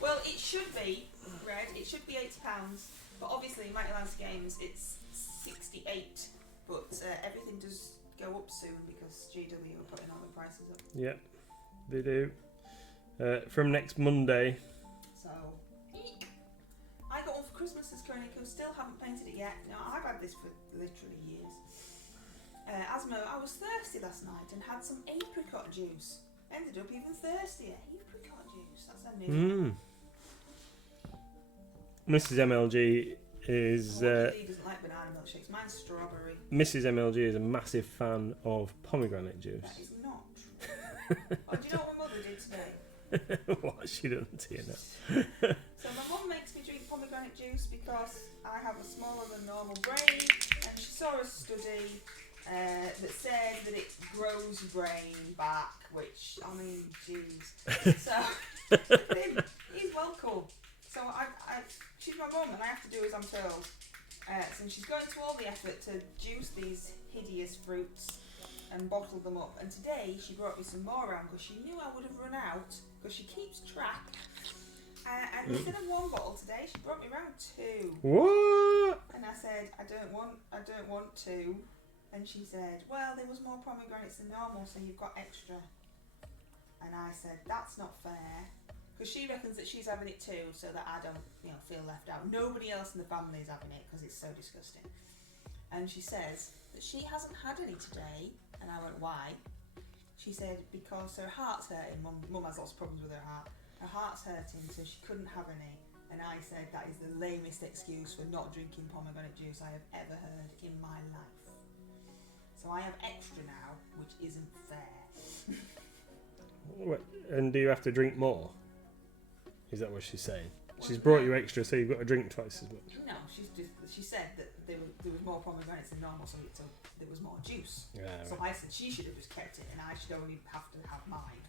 Well, it should be Red. It should be £80, but obviously, in Mighty Lands Games, it's 68. But everything does go up soon because GW are putting all the prices up. Yeah, they do. From next Monday. So, eek. I got one for Christmas as Chronicle, still haven't painted it yet. No, I've had this for literally years. Asmo, I was thirsty last night and had some apricot juice. Ended up even thirstier. Apricot juice, that's a new one. Mrs MLG is... He doesn't like banana milkshakes, mine's strawberry. Mrs MLG is a massive fan of pomegranate juice. That is not true. Oh, do you know what my mother did today? What has she done to you now? So my mum makes me drink pomegranate juice because I have a smaller than normal brain, and she saw a study that said that it grows brain back, which, I mean, jeez. So, he's well cool. So she's my mum, and I have to do as I'm told. So she's going to all the effort to juice these hideous fruits and bottle them up. And today she brought me some more around because she knew I would have run out because she keeps track. And instead of 1 bottle today, she brought me around 2. What? And I said, I don't want 2. And she said, well, there was more pomegranates than normal, so you've got extra. And I said, that's not fair. Because she reckons that she's having it too, so that I don't, feel left out. Nobody else in the family is having it because it's so disgusting. And she says that she hasn't had any today. And I went, why? She said, because her heart's hurting. Mum has lots of problems with her heart. Her heart's hurting, so she couldn't have any. And I said, that is the lamest excuse for not drinking pomegranate juice I have ever heard in my life. So I have extra now, which isn't fair. What? And do you have to drink more? Is that what she's saying? She's brought you extra, so you've got to drink twice as much. No, she said that there was more pomegranates than normal, so there was more juice. Yeah, so right. I said she should have just kept it, and I should only have to have mine.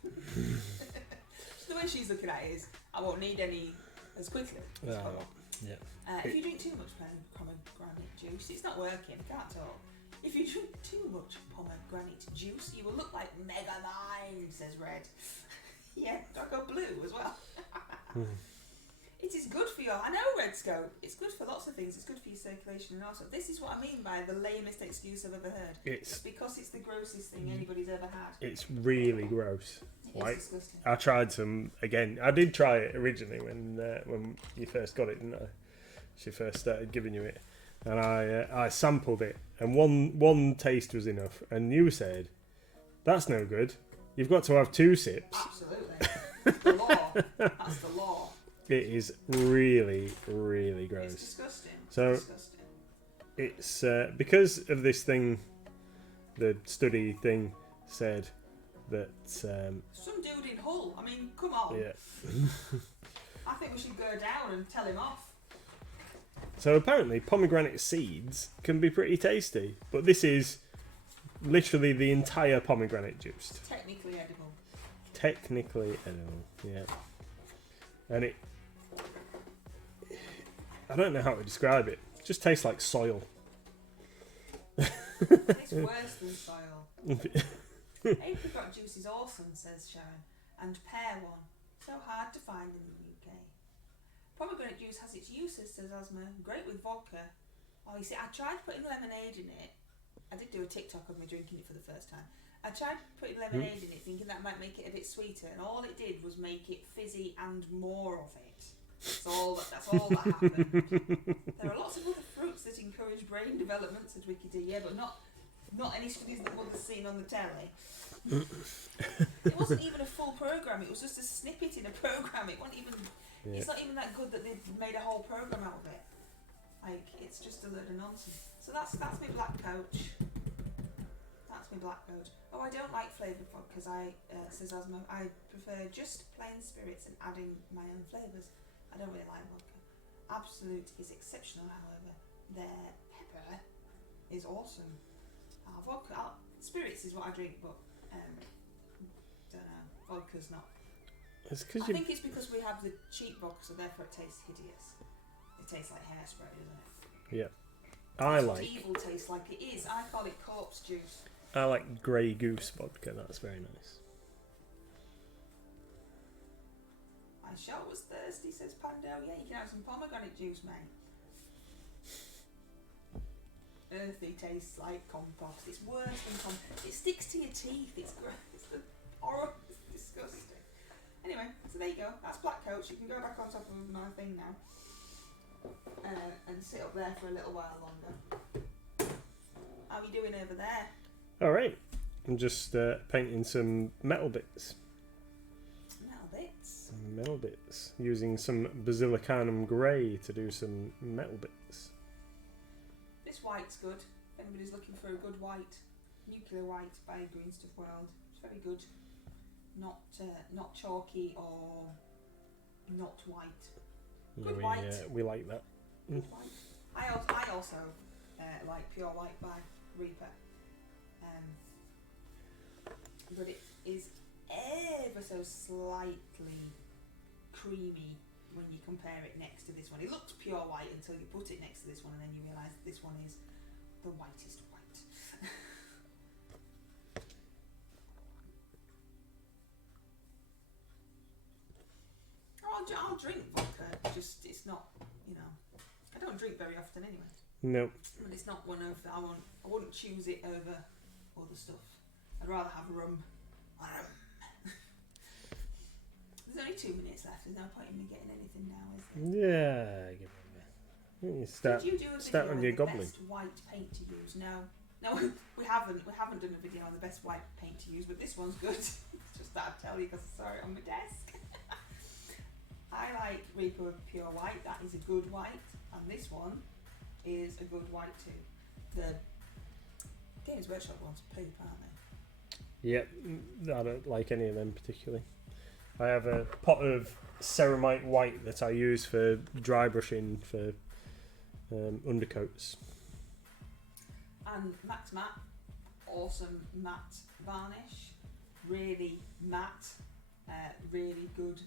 So the way she's looking at it is, I won't need any as quickly. Yeah. If you drink too much pomegranate juice, it's not working. I can't talk. If you drink too much pomegranate juice, you will look like Mega Mind, says Red. Yeah, do I go blue as well? It is good for I know Red Scope, it's good for lots of things. It's good for your circulation and also. This is what I mean by the lamest excuse I've ever heard. It's because it's the grossest thing anybody's ever had. It's really gross. It's disgusting. I tried some again. I did try it originally when you first got it, didn't I? She first started giving you it, and I sampled it, and one taste was enough. And you said, "That's no good. You've got to have 2 sips." Absolutely, that's the law. That's the law. It is really, really gross. It's disgusting. It's because of this thing. The study thing said that some dude in Hull. I mean, come on. Yeah. I think we should go down and tell him off. So apparently, pomegranate seeds can be pretty tasty, but this is literally the entire pomegranate juiced. Technically edible. Technically edible, yeah. And I don't know how to describe it. It just tastes like soil. It's worse than soil. Apricot juice is awesome, says Sharon, and pear one. So hard to find in the UK. Pomegranate juice has its uses, says Asma. Great with vodka. Oh, you see, I tried putting lemonade in it. I did do a TikTok of me drinking it for the first time. I tried putting lemonade in it, thinking that might make it a bit sweeter, and all it did was make it fizzy and more of it. That's all that happened. There are lots of other fruits that encourage brain development, said Wikipedia, but not any studies that Mother's seen on the telly. It wasn't even a full programme, it was just a snippet in a programme. It wasn't even. Yeah. It's not even that good that they've made a whole programme out of it. Like, it's just a load of nonsense. So that's my black coach. That's my black coach. Oh, I don't like flavoured vodkas. Says Osmo, I prefer just plain spirits and adding my own flavours. I don't really like vodka. Absolute is exceptional, however. Their pepper is awesome. Vodka, spirits is what I drink, but don't know. Vodka's not. I think it's because we have the cheap vodka, so therefore it tastes hideous. It tastes like hairspray, doesn't it? Yeah. I like. Evil tastes like it is. I call it corpse juice. I like Grey Goose vodka. That's very nice. My shot was thirsty, says Pando. Yeah, you can have some pomegranate juice, mate. Earthy tastes like compost. It's worse than compost. It sticks to your teeth. It's gross. It's horrible. It's disgusting. Anyway, so there you go. That's Black Coach. You can go back on top of my thing now and sit up there for a little while longer. How are you doing over there? All right. I'm just painting some metal bits. Metal bits. Using some Basilicanum Grey to do some metal bits. This white's good. If anybody's looking for a good white, nuclear white by Green Stuff World, it's very good. Not chalky or not white. Good white. We like that. Good white. I also like pure white by Reaper. But it is ever so slightly creamy when you compare it next to this one. It looks pure white until you put it next to this one, and then you realise this one is the whitest white. I'll drink vodka, just it's not, I don't drink very often anyway. No. But it's not one of, I wouldn't choose it over other stuff. I'd rather have rum. There's only 2 minutes left. There's no point in me getting anything now, is there? Yeah, give it a start. Did you do a video on the best white paint to use? No, we haven't. We haven't done a video on the best white paint to use, but this one's good. It's just that I tell you because I saw it on my desk. I like Reaper Pure White. That is a good white, and this one is a good white too. The Games Workshop ones are poop, aren't they? Yep, I don't like any of them particularly. I have a pot of ceramite white that I use for dry brushing for undercoats. And Max Matte, awesome matte varnish, really matte, really good,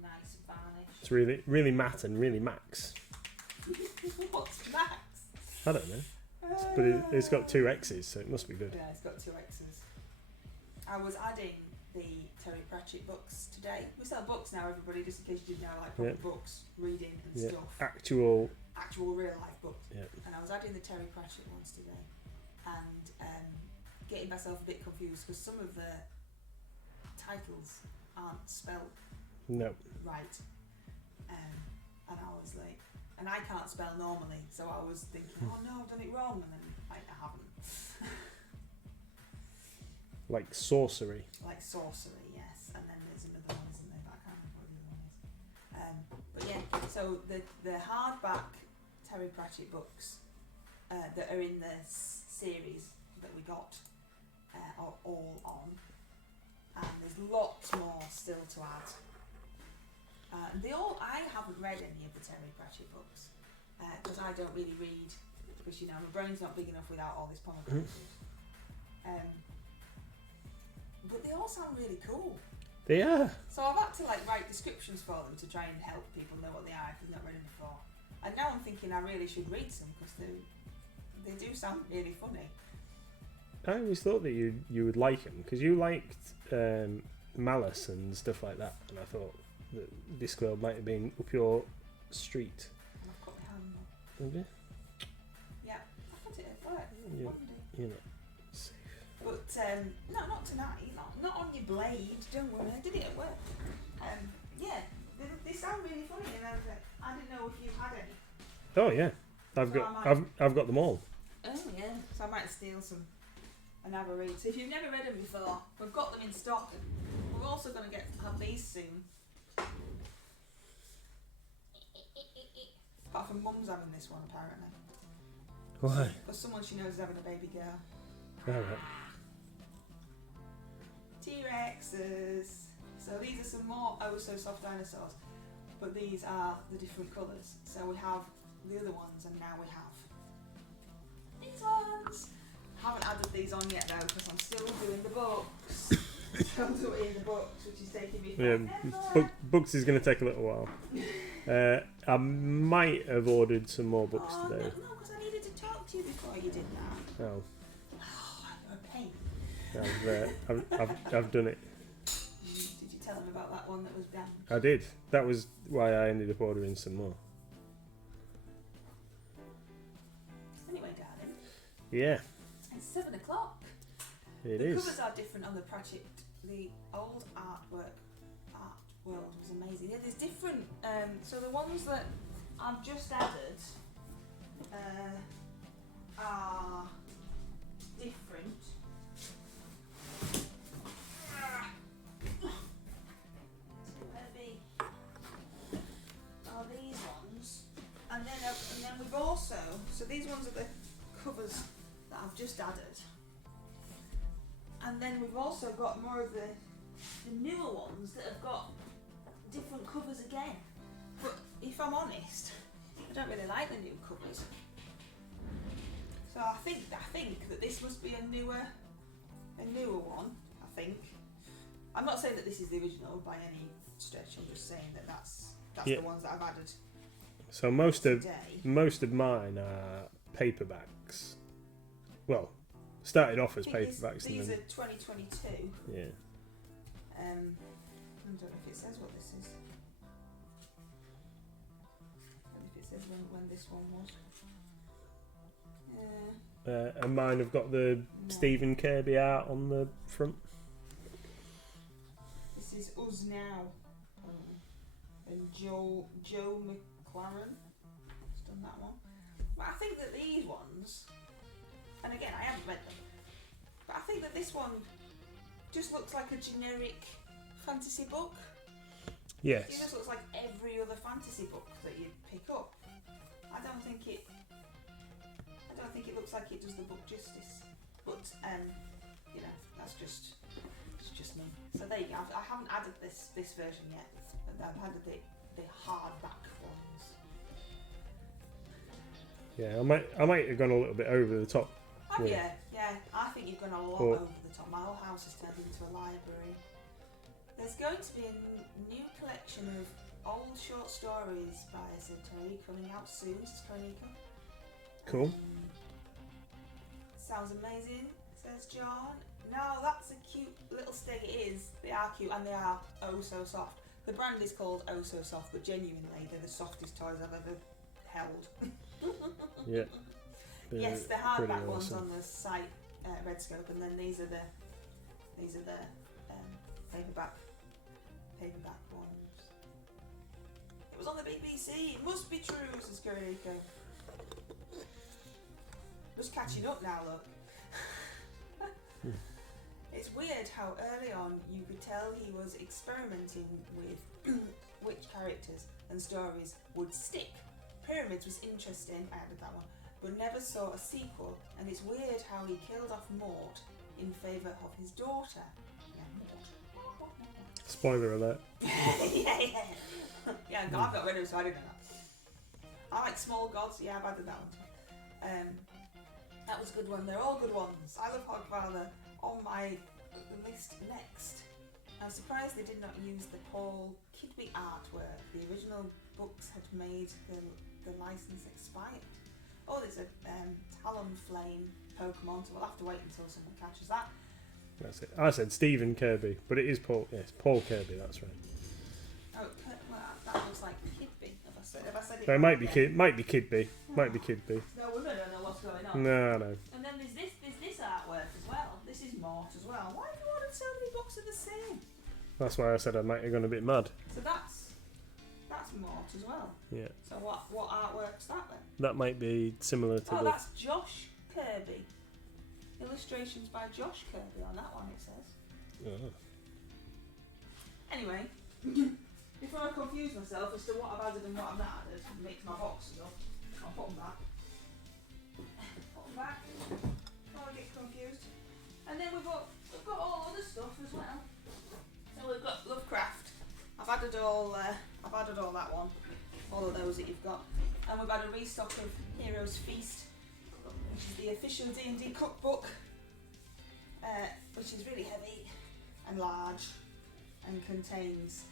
nice varnish. It's really matte and really max. What's max? I don't know. But it's got 2 X's, so it must be good. Yeah, it's got 2 X's. I was adding the Terry Pratchett books today. We sell books now, everybody, just in case you didn't know, like proper books, reading and stuff. Actual real life books. Yeah. And I was adding the Terry Pratchett ones today, and getting myself a bit confused because some of the titles aren't spelled right. And I was like, and I can't spell normally, so I was thinking, oh no, I've done it wrong, and then I haven't. Like sorcery. Like sorcery, yes. And then there's another one, isn't there? But I can't remember what the other one is. But yeah, so the hardback Terry Pratchett books that are in the series that we got are all on, and there's lots more still to add. I haven't read any of the Terry Pratchett books because I don't really read, because my brain's not big enough without all this pomegranate juice. But they all sound really cool. They are. So I've had to write descriptions for them to try and help people know what they are if they've not read them before. And now I'm thinking I really should read some because they do sound really funny. I always thought that you would like them because you liked Malice and stuff like that, and I thought that Discworld might have been up your street. And I've got my hand on. Have you? Yeah, I put it at work. You're not safe. But no, not tonight. Not on your blade. Don't worry. I did it at work. Yeah, this sound really funny, and I didn't know if you had any. Oh yeah, I've got them all. Oh yeah, so I might steal some and have a read. So if you've never read them before, we've got them in stock. We're also going to have these soon. Apart from Mum's having this one apparently. Why? Because someone she knows is having a baby girl. Alright. T-Rexes. So these are some more oh so soft dinosaurs, but these are the different colours. So we have the other ones, and now we have these ones. Haven't added these on yet though, because I'm still doing the books. Still doing the books, which is taking me forever. Books is going to take a little while. I might have ordered some more books today. No, because I needed to talk to you before you did that. Oh. You're a pain. I've done it. Did you tell them about that one that was damaged? I did. That was why I ended up ordering some more. Anyway, darling. Yeah. It's 7 o'clock. It the is. covers are different on the Pratchett. The old art world was amazing. Yeah, there's different. So the ones that I've just added are different. Too heavy. Are these ones, and then we've also. So these ones are the covers that I've just added. And then we've also got more of the newer ones that have got different covers again. But if I'm honest, I don't really like the new covers. So I think that this must be a newer one. I think. I'm not saying that this is the original by any stretch. I'm just saying that that's the ones that I've added. So most of mine are paperbacks. Well. Started off as paperbacks. These are 2022. Yeah. I don't know if it says what this is. I don't know if it says when this one was. And mine have got the Stephen Kirby art on the front. This is Us Now. And Joe McLaren has done that one. But I think that these ones. And again, I haven't read them, but I think that this one just looks like a generic fantasy book. Yes. It just looks like every other fantasy book that you pick up. I don't think it looks like it does the book justice. But that's just me. So there you go. I haven't added this version yet. I've added the hardback ones. Yeah, I might have gone a little bit over the top. Oh yeah. I think you've gone a lot over the top. My whole house has turned into a library. There's going to be a new collection of old short stories by Satori coming out soon. Cool. Sounds amazing, says John. No, that's a cute little stick. It is. They are cute and they are oh so soft. The brand is called Oh So Soft, but genuinely they're the softest toys I've ever held. Yeah. Yes, the hardback ones awesome. on the site, Redscope, and then these are the paperback ones. It was on the BBC. It must be true, says Kuriko. Just catching up now, look. It's weird how early on you could tell he was experimenting with which characters and stories would stick. Pyramids was interesting, I added that one, but never saw a sequel, and it's weird how he killed off Mort in favour of his daughter. Yeah, Mort. Spoiler alert. Yeah, I've not read him, so I didn't know that. I like Small Gods, yeah, I've added that one. That was a good one, they're all good ones. I love Hogfather on my list next. I'm surprised they did not use the Paul Kidby artwork. The original books had made the license expired. Oh, there's a Talonflame Pokemon, so we'll have to wait until someone catches that. That's it. I said Stephen Kirby, but it is Paul. Yes, Paul Kirby. That's right. Oh, well, that looks like Kidby. Have I said it? So it might be Kidby. Might be Kidby. No wonder I don't know what's going on. No. And then there's this artwork as well. This is Mort as well. Why have you ordered so many books of the same? That's why I said I might have gone a bit mad. So that's Mort as well. Yeah. So what artwork's that then? That might be similar to Oh, the... that's Josh Kirby. Illustrations by Josh Kirby on that one, it says. Oh. Anyway, before I confuse myself as to what I've added and what I've not added, and mix my boxes up, I'll put them back. Put them back. Before I get confused. And then we've got all other stuff as well. So we've got Lovecraft. I've added all that one. All of those that you've got. And we've had a restock of Heroes Feast, which is the official D&D cookbook, which is really heavy and large and contains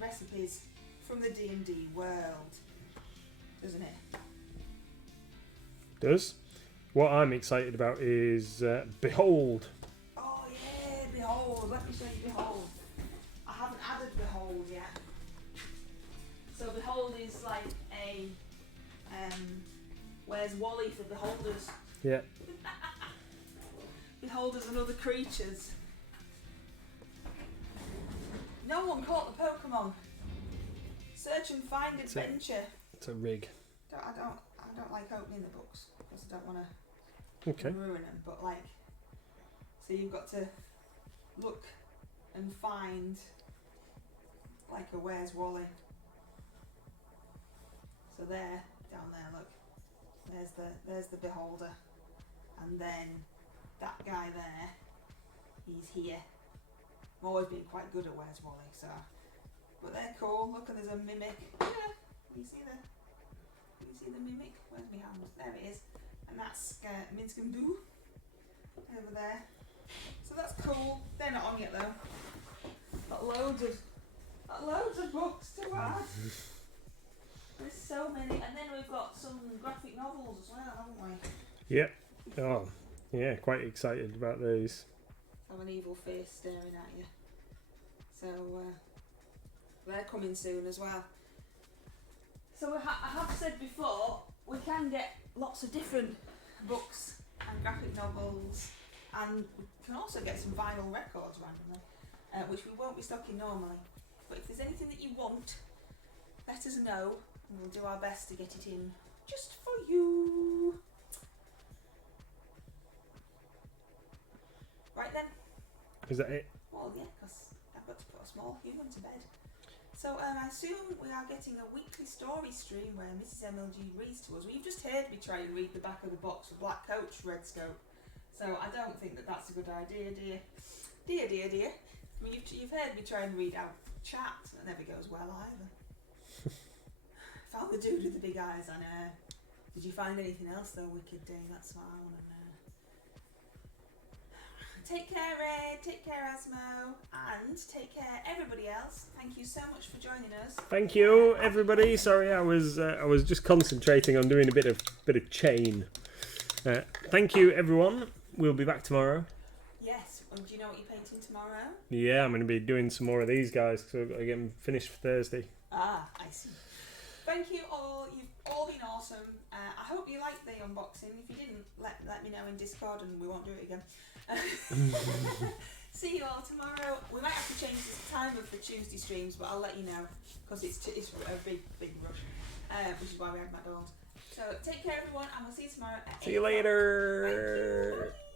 recipes from the D&D world, doesn't it? Does. What I'm excited about is Behold. Oh yeah, Behold. Let me show you Behold. I haven't added Behold yet. So Behold is like a where's Wally for beholders? Yeah. Beholders and other creatures. No one caught the Pokemon. Search and find adventure. It's a rig. I don't like opening the books because I don't want Okay. to ruin them. But like, so you've got to look and find like a Where's Wally. So there, down there, look. There's the beholder, and then that guy there, he's here. I've always been quite good at Where's Wally, so. But they're cool. Look, and there's a mimic. Yeah, you see the mimic? Where's my hand? There it is. And that's Minsk and Boo over there. So that's cool. They're not on yet though. Got loads of books to add. There's so many, and then we've got some graphic novels as well, haven't we? Yep. Oh, yeah. Quite excited about these. Have an evil face staring at you. So they're coming soon as well. So I have said before, we can get lots of different books and graphic novels, and we can also get some vinyl records randomly, which we won't be stocking normally. But if there's anything that you want, let us know, and we'll do our best to get it in just for you. Right then. Is that it? Well, yeah, because I've got to put a small human to bed. So I assume we are getting a weekly story stream where Mrs MLG reads to us. Well, you've just heard me try and read the back of the box for Black Coach Red Scope. So I don't think that that's a good idea, dear. Dear. I mean, you've heard me try and read out chat. That never goes well either. Found the dude with the big eyes, I know. Did you find anything else though, Wicked Day? That's what I want to know. Take care, Red. Take care, Asmo. And take care, everybody else. Thank you so much for joining us. Thank you, everybody. Sorry, I was just concentrating on doing a bit of chain. Thank you, everyone. We'll be back tomorrow. Yes. And do you know what you're painting tomorrow? Yeah, I'm going to be doing some more of these guys because I've got to get them finished for Thursday. Ah, I see. Thank you all. You've all been awesome. I hope you liked the unboxing. If you didn't, let me know in Discord and we won't do it again. See you all tomorrow. We might have to change the time of the Tuesday streams, but I'll let you know because it's a big rush, which is why we had McDonald's. So take care, everyone, and we'll see you tomorrow. At See you later. Thank you. Bye.